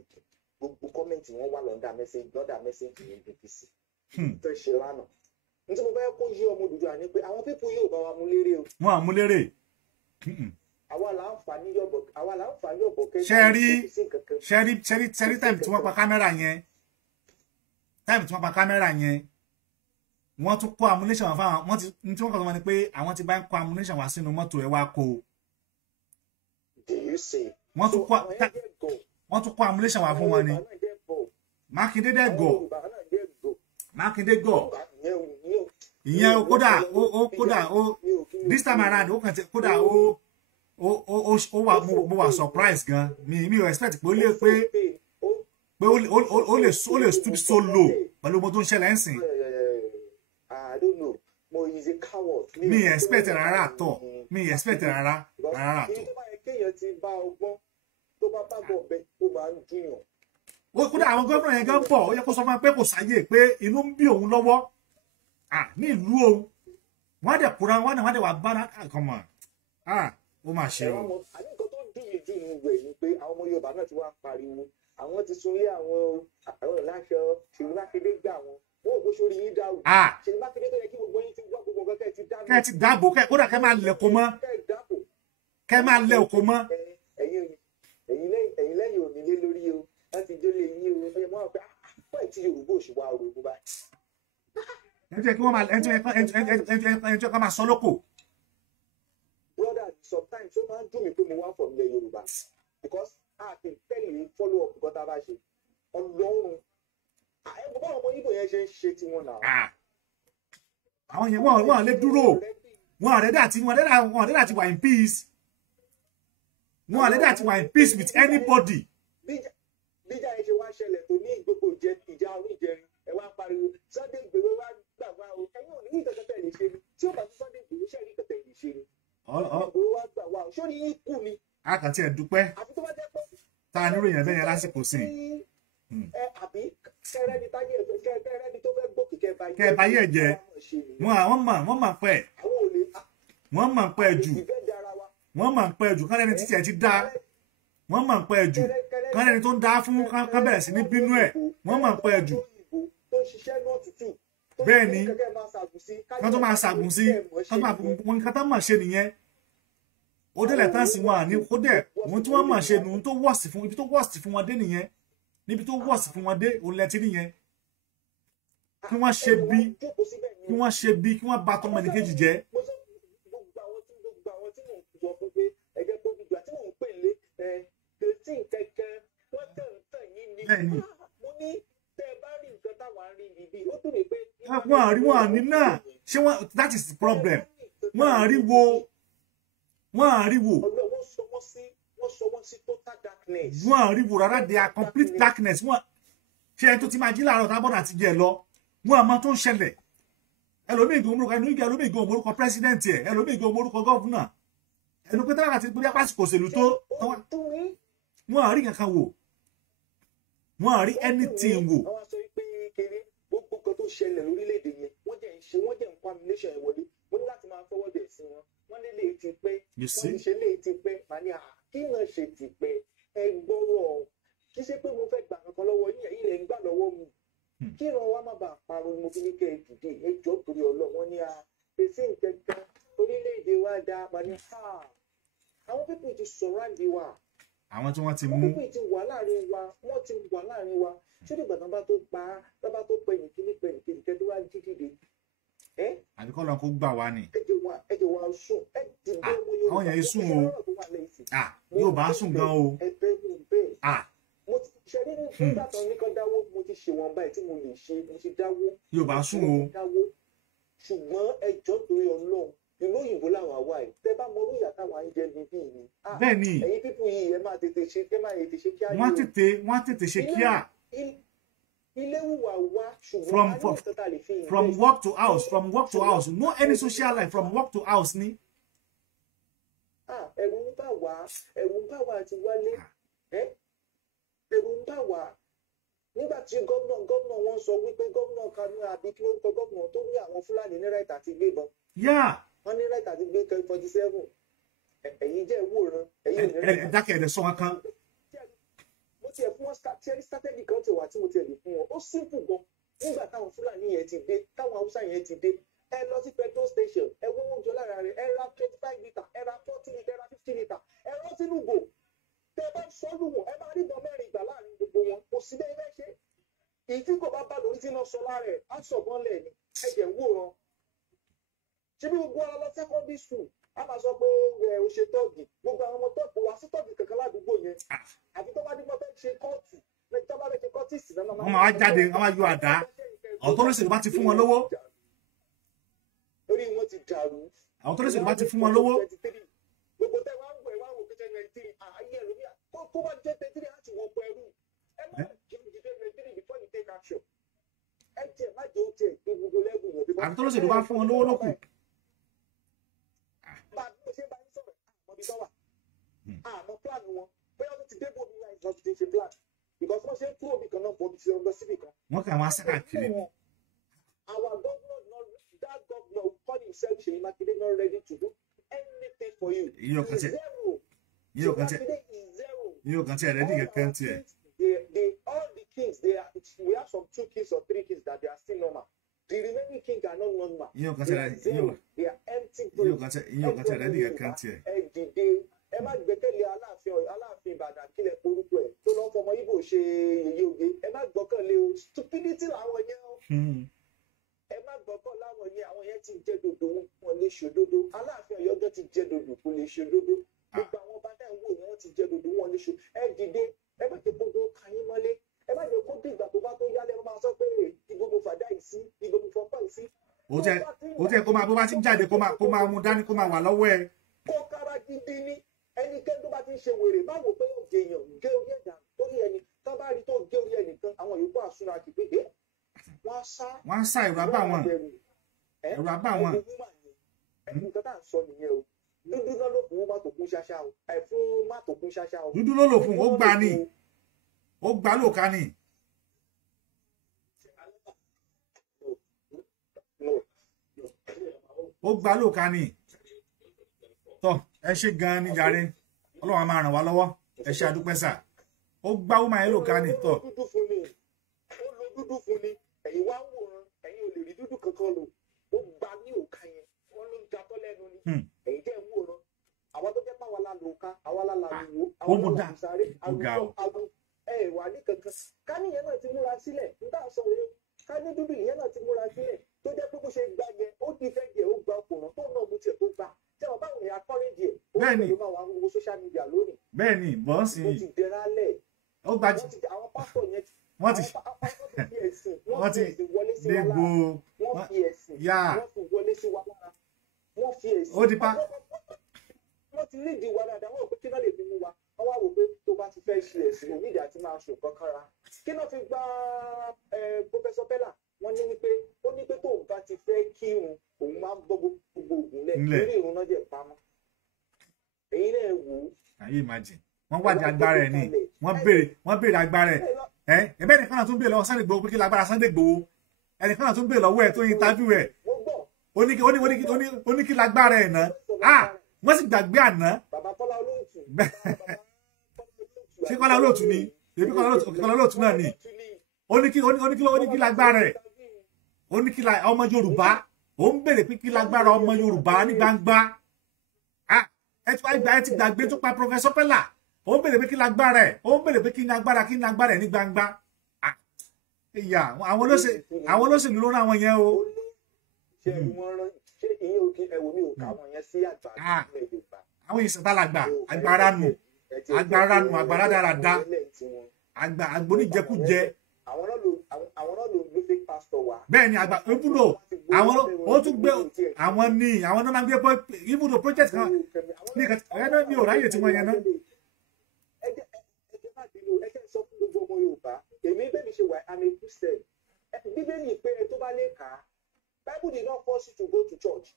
gbogbo kọ́mẹ̀ntì wọn wà lọ́dà mẹ́sẹ̀gì ní BBC tó ṣe lánàá nítorí mo fẹ́ kó yí ọmọ Odùduwà ni pé àwọn pípọ̀ yóò bá wa mú lérè o. wọn à mú lérè. àwa là ń fà ní yọ̀bọ̀ kẹ́kẹ́. ṣẹ́rí táìmù tí wọ́n pa kámẹ́rà yẹn wọ́n tún kó ammunition wá fáwọn wọ́n ti ní tí wọ́n kọ́ wọn ni pé àwọn ti bá ń kó ammunition wá sínú mọ́tò ẹ̀ wá kó. wọ́n tún kó ammunition wá fún wọn ni. Mákindé dẹ̀ gọ̀. Mákindé gọ̀. ìyẹn kódà this time around ó kàn ti kódà mo wà surprise gan mi ò expect pé ó lè stood so low pẹ̀lú ọmọ tó ń ṣẹlẹ̀ ń sìn. I don't know. Mo is a coward. Mi expect rárá àtọ̀. Mi expect rárá àtọ̀. Tó bá yẹ kéèyàn ti bá ọgbọ́n tó bá bá bọ̀ bẹ́ ó máa ń dúnyàn. Ó kódà àwọn gómìnà yẹn gan bọ̀ ó yẹ kó sọ fún mi pé kò sáyè pé inú ń bí òun lọ́wọ́. Ní ìlú òun. Wọ́n á dẹ̀ kóra wọ́n á dẹ̀ wà bára come on. Ó máa ṣe o. Àníkàn tó dùn mí jù ní ìwé ni pé àwọn ọmọ Yorùbá náà ti wá pariwo. Àwọn ti sunlé àwọn ìláṣọ Ṣèyí Mákindé gbà wọn. Wọ́n ò bó sórí yín dáhù. Ṣèyí Mákindé tó yẹ kí gbogbo yín ti wá gbogbo nǹkan kẹ́ ti dáàbò. Kẹ́ ti dáàbò kódà kẹ́ máa lẹ̀ kó mọ́. Kẹ́ máa lẹ̀ òkó mọ́. Ẹ̀yin lẹ́yìn onílé lórí o láti jólè yín o ẹ mọ́ pé wọ́n ti Yorùbá òṣùwà òrògbò báyìí. Ẹ jẹ́ kí wọ́n máa ẹjọ́ ká máa sọ lóko. Brother, sometimes ó máa ń dùn mí pé mo wá from the Yorùbá because a kì í tẹ́lẹ̀ follow up nǹkan tá a bá ṣe Ọlọ́run báwo ọmọ Ìgbò yẹn ṣe ń ṣe tiwọn náà. Àwọn yẹn wọ́n lè dúró wọ́n àrẹ́dà ti wà in peace wọ́n àrẹ́dà ti wà in peace with anybody. Bíjà yẹn ṣe wá ṣẹlẹ̀ tó ní gbogbo ìjà oníjẹrin ẹ wá pariwo Sunday Igboho wá gbà wá o ẹ̀yin ò ní ìkẹ̀kẹ̀ tẹ̀ lè ṣe ni tí ó bá ti Sunday Igboho ṣe ní ìkẹ̀kẹ̀ lè ṣe ni. Igboho wá gbà wá o ṣó ní yín kù ni. A kàn tiẹ̀ dúpẹ́ tá a nírò yẹn bẹ́ẹ̀ yẹn lásìkò sí. Àbí kẹrẹ́ni táyé ẹ̀fẹ́ kẹrẹ́ni tó fẹ́ gbòkè kẹ́ bá yẹ̀ jẹ́ wọ́n máa pẹ́ wọ́n máa pẹ́ jù wọ́n máa pẹ́ jù kálẹ́ni títí ẹ̀ ti dá wọ́n máa pẹ́ jù kálẹ́ni tó ń dá fún kán bẹ̀rẹ̀ sí ní bínú ẹ̀ wọ́n máa pẹ́ jù. Bẹ́ẹ̀ ni kán tó máa ṣàgùn sí wọn kán tó máa ṣe nìyẹn ó délẹ̀ tán sí wọn àní ó dẹ̀ wọn tí wọ́n máa ṣe nù tó wọ́ọ̀sì fún ibi tó wọ́ọ̀sì fún wọn dé nìyẹn níbi tó wọ́ọ̀sì fún wọn dé òun lẹ́tí nìyẹn kí wọ́n ṣe bí kí wọ́n bà tọmọ ẹnìkejì jẹ́. Gbogbo àwọn tí mò ń sọ fún pé ẹgbẹ́ tó gbogbo àti mò ń pè lé kẹtí kẹ̀kẹ́ wọ́n tàn yín ni. Mo ní tẹ́ ẹ bá rí nǹkan táwọn á rí níbí ó tún lè pé. Wọ́n àrí náà ṣé wọ́n that is the problem wọ́n àrí wo. Wọ́n sọ wọ́n sí total darkness. Wọ́n àrí wo rárá they are complete darkness wọ́n ṣe ẹni tó ti máa jí láàárọ̀ tábọ̀dà àti jẹ́ lọ wọ́n àmọ́ tó ń ṣẹlẹ̀ ẹlòmíì gan omorúkọ president ẹ̀ ẹlòmíì gan omorúkọ gọ́fúnà ẹnu pé táwọn àti gbé pásìkò òṣèlú tó wọ́n àrí kankan wò wọ́n àrí anything wò. Àwọn sọ pé kéré gbogbo nǹkan tó ṣẹlẹ̀ lórílẹ̀‐èdè yẹn wọ́n jẹ́ nǹkan ammunition ẹ̀ wọlé mo ní láti máa fọwọ́ bẹ̀ sí wọn wọ́n lé lè ti pẹ́ wọ́n ṣe lè ti pẹ́ màá ní kí náà ṣe ti pẹ́ ẹ gbọ́rọ̀ kí ṣe pé mo fẹ́ gbà kankan lọ́wọ́ yín ilẹ̀ ń gbà lọ́wọ́ mi kí ìran wa má bàa parun mo fi ní kẹ́ ẹ dìde ẹjọ́ torí ọlọ́wọ́n ní pèsè nǹkan orílẹ̀-èdè wa dá a pa ní àwọn pípọ̀ ti surround wa àwọn tí wọ́n ti mú. àwọn pípì ti wà láàrin wa wọ́n ti wà láàrin wa ṣé nígbà tán bá tó pa á tán bá tó pẹ nìkíní kẹ tó wá jí dìde. àbí kọ́ lọ́n kó gbà wá ni. ẹ̀jẹ̀ wa sùn ẹ̀ dìde owó yóò àwọn yẹn sùn o yóò bá sùn gan o. ẹ̀bẹ̀ mi bẹ́ẹ̀ mo ti ṣe nínú nígbà tán ní kan dáwó mo ti ṣe wọn báyìí tí mo lè ṣe mo ti dáwó. yóò bá sùn o. ṣùgbọ́n ẹjọ́ torí Ọlọ́run ìlú òyìnbó làwọn àwa ẹ̀ tẹ́ bá mọ olóyè àtàwọn àńjẹ níbí ni. bẹ́ẹ̀ ni ẹ̀yin pípù yìí ẹ máa tètè ṣe kíá. wọ́n á tètè ṣe kíá. ilé wùwà wá ṣùgbọ́n from work to house no any social life from work to house ni. ẹ̀rù ń bà wá àti wálé ẹ̀rù ń bà wá nígbà tí gómìnà wọn sọ wípé gómìnà Kanu àbí kí ló ń kọ gómìnà tó ní àwọn Fúlàní ní right àti gbébọn. wọ́n ní right àti gbé 47 ẹ̀yin jẹ́ ìwòran ẹ̀yin ò ní right. dákẹ́ ẹ̀dẹ̀ sọ wọn kan. mo tiẹ̀ fún wọn strategy kan ti wà tí mo tiẹ̀ lè fún wọn ó simple gan nígbà táwọn Fúlàní yẹn ti dé táwọn Haúsá yẹn ti dé ẹ lọ sí petrol station ẹ wọ́n oúnjẹ lára rẹ̀ ẹ ra 25 litre ẹ ra 40 litre ẹ ra 50 litre ẹ rán sínú gò tẹ bá sọ́lù wọn ẹ máa rí ìbọn mẹ́rin ìgbà láàrin gbogbo wọn kò sí bẹ́ẹ̀ bẹ́ẹ̀ ṣe èyí tí kò bá bá lórí tí iná sọ lára ẹ̀ á sọ̀gbọ́n lẹ̀ ni ẹ̀jẹ̀ ń wòran ṣé bí gbogbo ara lọ secondary school a máa sọ pé ó ṣe tọ́ọ̀gì gbogbo àwọn ọmọ tọ́ọ̀gì wá sí tọ́ọ̀gì kankan ládùúgbò yẹn àbí tó bá dín mọ́ fẹ́ ṣe kóòtù tó bá fẹ́ ṣe kọ́tìsì náà wọ́n máa jáde wọ́n máa yọ àdá àwọn tó lóṣèlú bá ti fún wọn lówó. orí wọn ti dàrú. àwọn tó lóṣèlú bá ti fún wọn lówó. gbogbo tẹ wá ń wò pé 23 ayé ẹ̀rọ ní kó bá jẹ́ 23 láti wọ ọkọ̀ ẹrú ẹ má jẹ́ 23 before you take action ẹ jẹ́ má jẹ́ ó jẹ́ gbogbo lẹ́gùn yẹn. àwọn tó lóṣèlú bá fún wọn lówó lókù. bá a bí ṣe bá yín sọ̀rọ̀ àmọ́ bí sọ́wà àmọ́ plan wọn bóyá wọ́n ti dé bò ní ìjọ ti ṣe plan because wọ́n ṣe ń kúrò nìkan náà bọ̀ bí ṣe ọgbẹ́ síbì kan. wọ́n kà wọ́n á sára kiri. our governor that governor who call himself Seyi Makinde not ready to do anything for you. yíyọ kan tí ẹ rẹ́dí kankan tí ẹ. all the kings we have some 2 kings or 3 kings that they are still normal. The remaining kings are not normal. yíyọ kan tí ẹ rẹ́dí kankan tí ẹ. ẹ dìde ẹ má gbẹ́kẹ̀lé aláàfin Ìbàdàn kílẹ̀ orúkọ ẹ̀ tó lọ́ fọmọ Ìgbò ṣe yèyé oge ẹ má gbọ́kànlé o stupidity làwọn yẹn o ẹ má gbọ́kàn láwọn yẹn àwọn yẹn ti jẹ́ dodo wọn lè ṣòdodo Aláàfin Ọ̀yọ́ gan ti jẹ́ dodo kò lè ṣòdodo gbogbo àwọn bá dá ìwò yẹn wọ́n ti jẹ́ dodo wọn lè ṣò ẹ dìde ẹ má jẹ́ gbogbo kàyín mọ́lé ẹ má jẹ́ kó dìgbà tó bá tó yálẹ̀ wọ́n máa sọ pé ìbò mo fàdá yìí sí ìbò mo fọpá yìí sí. ó tẹ kó máa bó bá ti ń jáde kó máa mú dání kó máa wà lọ́wọ́ ẹ. kó kára gidi ní ẹnikẹ́ni tó bá ti ń ṣe wèrè má wò pé ó gèèyàn gé orí ẹ̀dá torí ẹni tán bá rí tó gé orí ẹnìkan àwọn yòókù àsúná kì pé wọ́n á sá ẹ̀rù abá wọn ẹ̀rù abá wọn. ẹni nǹkan tá à ń sọ nìyẹn o dúdú náà ló fún má tó kún ṣáṣá o fún má tó kún ṣáṣá o. dúdú ló lò fún ó gbà ní ó gbà lòkà ní. ó gbà lòkà ní. tọ́ ẹ ṣe gan-an ní jàre Ọlọ́run á máa ràn wá lọ́wọ́ ẹ ṣe àdúpẹ́ sà ó gbá ó máa ń lòkà ní tọ́. ó lo dúdú fún ni ẹ̀yin wá ń wòran ẹ̀yin ò lè rí dúdú kankan lò ó gba ní òkà yẹn wọ́n ló ń jatọ́ lẹ́nu ni ẹ̀yin jẹ́ ń wòran àwọn tó jẹ́ pé àwa la lò ká àwa la làwò àwọn la lò sáré àwọn wà ní kankan ká ní ìyẹn náà ti múra sílẹ̀ nígbà sọ wọlé ká ní dúdú ìyẹn náà ti múra sílẹ̀ tó jẹ́ pé bó ṣe gbá yẹn ó di fẹ́ jẹ́ ó gba ọkùnrin tó náà mú tiẹ̀ tó gbà tí àwọn báwọn èèyàn akọ́rẹ́jì ẹ̀ ó ń lò máa wà gbogbo social media lónìí. bẹ́ẹ̀ni bọ́ọ̀sì ó ti dẹ̀ra lẹ̀ ó gbajú àwọn pásítọ̀ yẹn wọ́n ti dégbò wọ́n fi ẹ̀sìn wọ́n fi wọlé sí wa lára wọ́n fi ẹ̀sìn ó di pa. wọ́n ti rí ìdíwọ́ dáadáa wọ́n ò pé kí náà lè fi mú wa wọ́n wá wò pé tó bá ti fẹ́ ṣe ẹ̀sìn onídìí àti máa ṣò kankanra kí náà fi gba Professor Bella wọ́n ní wípé ó ní pé tóun bá ti fẹ́ kírun òun máa ń gbọ́ gbogbo ògùn lẹ̀ lórí ìrun náà jẹ́ ìpamọ́ èyí náà wò ó. ayé imagine wọ́n wádìí agbára ẹ̀ ni wọ́n béèrè agbára ẹ̀ ẹ̀bẹ́ nìkan náà tún béèrè lọ́wọ́ Sunday Igboho pé kí lágbára Sunday Igboho ẹnìkan náà tún béèrè lọ́wọ́ ẹ̀ tó yin tábìú ẹ̀ ó ní kí lágbára ẹ̀ ná wọ́n sì gbàgbé àná ṣé Kọ́lá Olóòtú ni èbí Kọ́lá Olóòtú náà ni ó ní kí lágbára ẹ̀ ó ní kí ọmọ Yorùbá ó ń béèrè pé kí lágbára ọmọ Yorùbá ní gbangba ẹ ti gbàgbé tó pa Professor Bella ó ń béèrè pé kí lágbára ẹ̀ ó ń béèrè pé kí lágbára ẹ̀ ní gbangba ìyá àwọn olóṣèlú ló rán àwọn yẹn o. ṣé wọ́n rán ṣé ìyẹn òkè ẹ̀wò mi ò ká àwọn yẹn sí àgbà ilẹ̀ Yorùbá. àwọn ìsìntàlágbà agbára nù agbára dáradá agbóníjẹkújẹ. àwọn náà ló gbé fake pastor wá. bẹ́ẹ̀ ni àgbà ibùdó àwọn ó tún gbé àwọn náà máa ń gbé ibùdó project kan ní ẹ̀ẹ́dá mi ò ráyè tí wọ́n yẹn náà. ẹ jẹ́ sọ fún gbogbo ọmọ Yorùbá èmi bẹ́ẹ̀ mi ṣe wà àmì Christian bíbélì pé tó bá lè kà á Bible did not force you to go to church.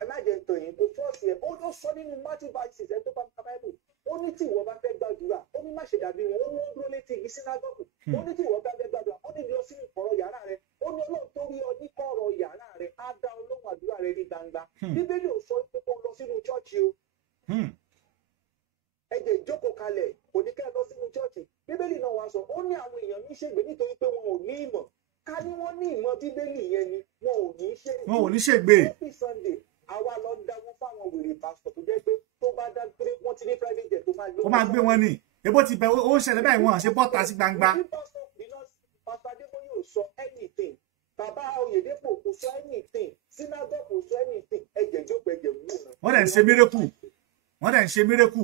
ẹ má jẹ́ ntọ́ yìí kò force yẹn ó ló sọ nínú Matthew 5:6 ẹ tó bá ka Bible ó ní tí ìwọ bá fẹ́ gbàdúrà ó ní má ṣe dàbí wọn ó ní ó dúró létí igi sínágọ́gù ó ní tí ìwọ bá fẹ́ gbàdúrà ó ní lọ sínú ìkọ̀rọ̀ yàrá rẹ ó ní Ọlọ́run tó rí ọ ní kọ̀rọ̀ yàrá rẹ á dá Ọlọ́run àdúrà rẹ ní gbangba bíbélì ò sọ pé kó lọ sínú chọ́ọ̀chì o ẹ jẹ́ ìjókòó kalẹ̀ kò ní kẹ́ lọ sínú chọ́ọ̀chì bíbélì náà wá sọ ó ní àwọn èèyàn ní ṣègbè nítorí pé wọn ò ní ìmọ̀ ká ní wọ́n ní ìmọ̀ bíbélì yẹn ni wọn ò ní ṣègbè every Sunday àwa lọ dáwọ́ fáwọn wèrè pásítọ̀ tó jẹ́ pé tó bá dá pé wọ́n ti ní private jet tó máa gbé wọn ni ebó ti bẹ ó ṣẹlẹ̀ báyìí wọn ṣe bọ́ta sí gbangba. pásítọ̀ Adébóyè ò sọ anything bàbá Oyèdépò kò sọ anything synagogue kò sọ anything ẹ̀jẹ̀ jókòó ẹ̀jẹ̀ wú. wọ́n dẹ̀ ń ṣe mírèkù.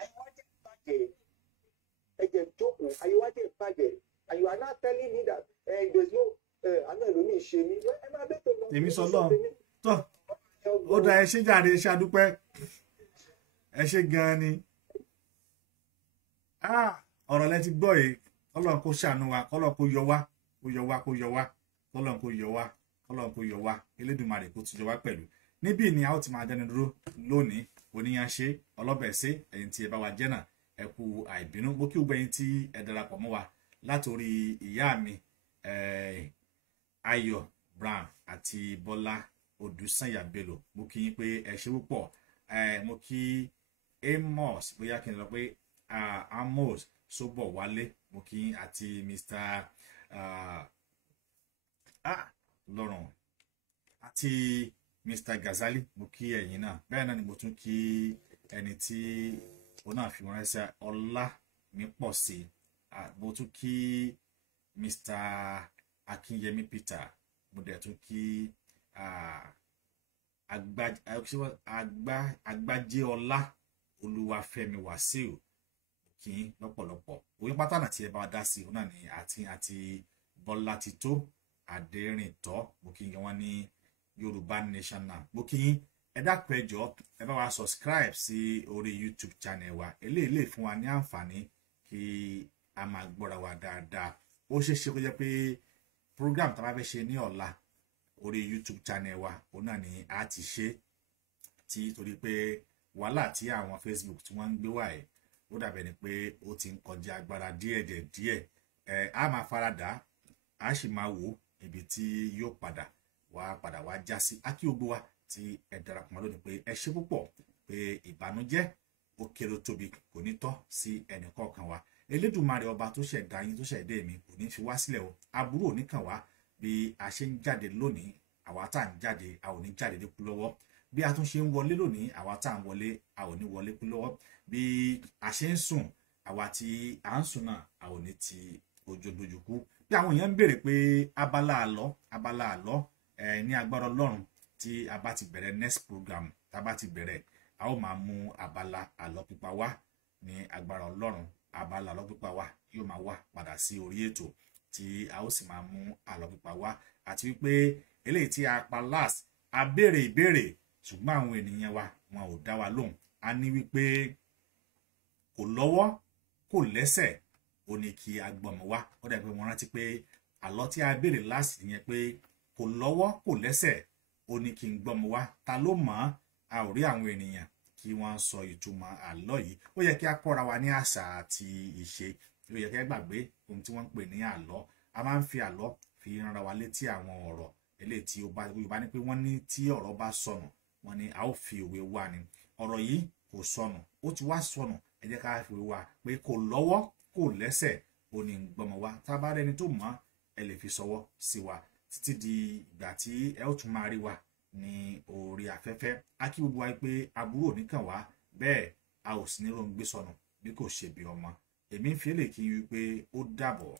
àyíwájẹ́ ìbàjẹ́ ẹ̀jẹ̀ jókòó àyíwájẹ́ ìbàjẹ́ and you are not telling me that there is no àná ìlú mi ṣe mí ẹ máa bẹ́ẹ̀ tó lọ. èmi sọ lọ tó ó dá ẹ ṣe jàre ṣe àdúpẹ́ ẹ ṣe gan-an ni ọ̀rọ̀ lẹ ti gbọ́ yìí Ọlọ́run kó ṣàánú wa Ọlọ́run kó yọ wá Elédùmarè kó tún yọ wá pẹ̀lú níbí ni a ó ti máa dẹnu dúró lónìí oníyanṣe ọlọ́bẹ̀ẹ́sẹ̀ ẹ̀yin tí ẹ bá wa jẹ́ náà ẹ kú àìbínú mo kí gbogbo ẹ̀yin tí ẹ darapọ̀ mọ́ wa látòrí ìyá mi Ayọ̀ Brown àti Bọ́lá Odùsànyà Bello mo kí yín pé ẹ ṣe púpọ̀ mo kí Amos bóyá kí n lọ pé Amos Sóbọ̀ Wálé mo kí yín àti Mr. Lọ́rùn àti Mr. Gazali mo kí ẹ̀yin náà bẹ́ẹ̀ náà ni mo tún kí ẹni tí òun náà fi wọn ránṣẹ́ ọlá mi pọ̀ sí mo tún kí Mr. Akínyẹmí Peter mo dẹ̀ tún kí Agbájé ọlá Olúwafẹ́mi Wàsíù kí lọ́pọ̀lọpọ̀ òye pátánà tí ẹ bá dá sí òun náà ni àti Bọ́lá Tító Adérìntọ́ mo kí wọn ní Yorùbá National mo kí yín ẹ dákun ẹ jọ̀ọ́ ẹ bá wa subscribe sí orí YouTube channel wa eléyìí lè fún wa ní àǹfààní kí a máa gbọ́ra wa dáadáa ó ṣeé ṣe kó jẹ́ pé program tá a bá fẹ́ ṣe ní ọ̀la orí YouTube channel wa òun náà ni a ti ṣe tí torí pé wàhálà tí àwọn Facebook tí wọ́n ń gbé wá ẹ̀ ó dàbẹ̀ ni pé ó ti ń kọjá agbára díẹ̀ a máa faradà a sì máa wò ibi tí yóò padà wá já sí akí gbogbo wa tí ẹ darapọ̀ mọ́ lónìí pé ẹ ṣe púpọ̀ pé ìbànújẹ́ ó kéré tóbi kò ní tọ́ sí ẹnì kọ̀ọ̀kan wa Elédùmarè ọba tó ṣẹ̀dá yín tó ṣẹ̀dá èmi kò ní fi wá sílẹ̀ o aburú ò ní kàn wá bí a ṣe ń jáde lónìí àwa tá à ń jáde a ò ní jáde lé kú lọ́wọ́ bí a tún ṣe ń wọlé lónìí àwa tá à ń wọlé a ò ní wọlé kú lọ́wọ́ bí a ṣe ń sùn àwa tí à ń sùn náà a ò ní ti ojú dojú kú bí àwọn èèyàn ń béèrè pé abala àlọ́ ní agbára Ọlọ́run tí a bá ti bẹ̀rẹ̀ next program tá a bá ti bẹ̀rẹ̀ a ó máa mú abala àlọ́ pípa wá ní agbára Ọlọ́run abala àlọ́ pípa wá yóò máa wá padà sí orí ètò tí a ó sì máa mú àlọ́ pípa wá àti wípé eléyìí tí a pa last a béèrè ìbéèrè ṣùgbọ́n àwọn ènìyàn wa wọn ò dá wa lóhùn a ní wípé kò lọ́wọ́ kò lẹ́sẹ̀ ó ní kí a gbọ́mọ wá ó dàbí wọn rántí pé àlọ́ tí a béèrè last yẹn pé kò lọ́wọ́ kò lẹ́sẹ̀ ó ní kí n gbọ́mọ wá ta ló mọ̀ a ò rí àwọn ènìyàn kí wọ́n sọ ìtumọ̀ àlọ́ yìí ó yẹ kí a kọ́ra wa ní àṣà àti ìṣe ó yẹ kí a gbàgbé ohun tí wọ́n ń pè ní àlọ́ a máa ń fi àlọ́ fi ránra wa létí àwọn ọ̀rọ̀ eléyìí tí Yorùbá ní pé wọ́n ní tí ọ̀rọ̀ bá sọnù wọ́n ní a ó fi òwe wá ni ọ̀rọ̀ yìí kò sọnù ó ti wá sọnù ẹ jẹ́ ká fi òwe wá pé kò lọ́wọ́ kò lẹ́sẹ̀ ó ní gbọ́mọ wá tá a bá rẹni tó mọ̀ ẹ lè fi sọwọ́ sí wa títí di ìgbà tí ẹ ó tún máa rí wa ní orí afẹ́fẹ́ a kí gbogbo wa pé aburú ò ní kàn wá bẹ́ẹ̀ a ò sí ní ròǹgbé sọnù bí kò ṣe bí ọmọ èmi ń fi èlè kí n wí pé ó dàbọ̀.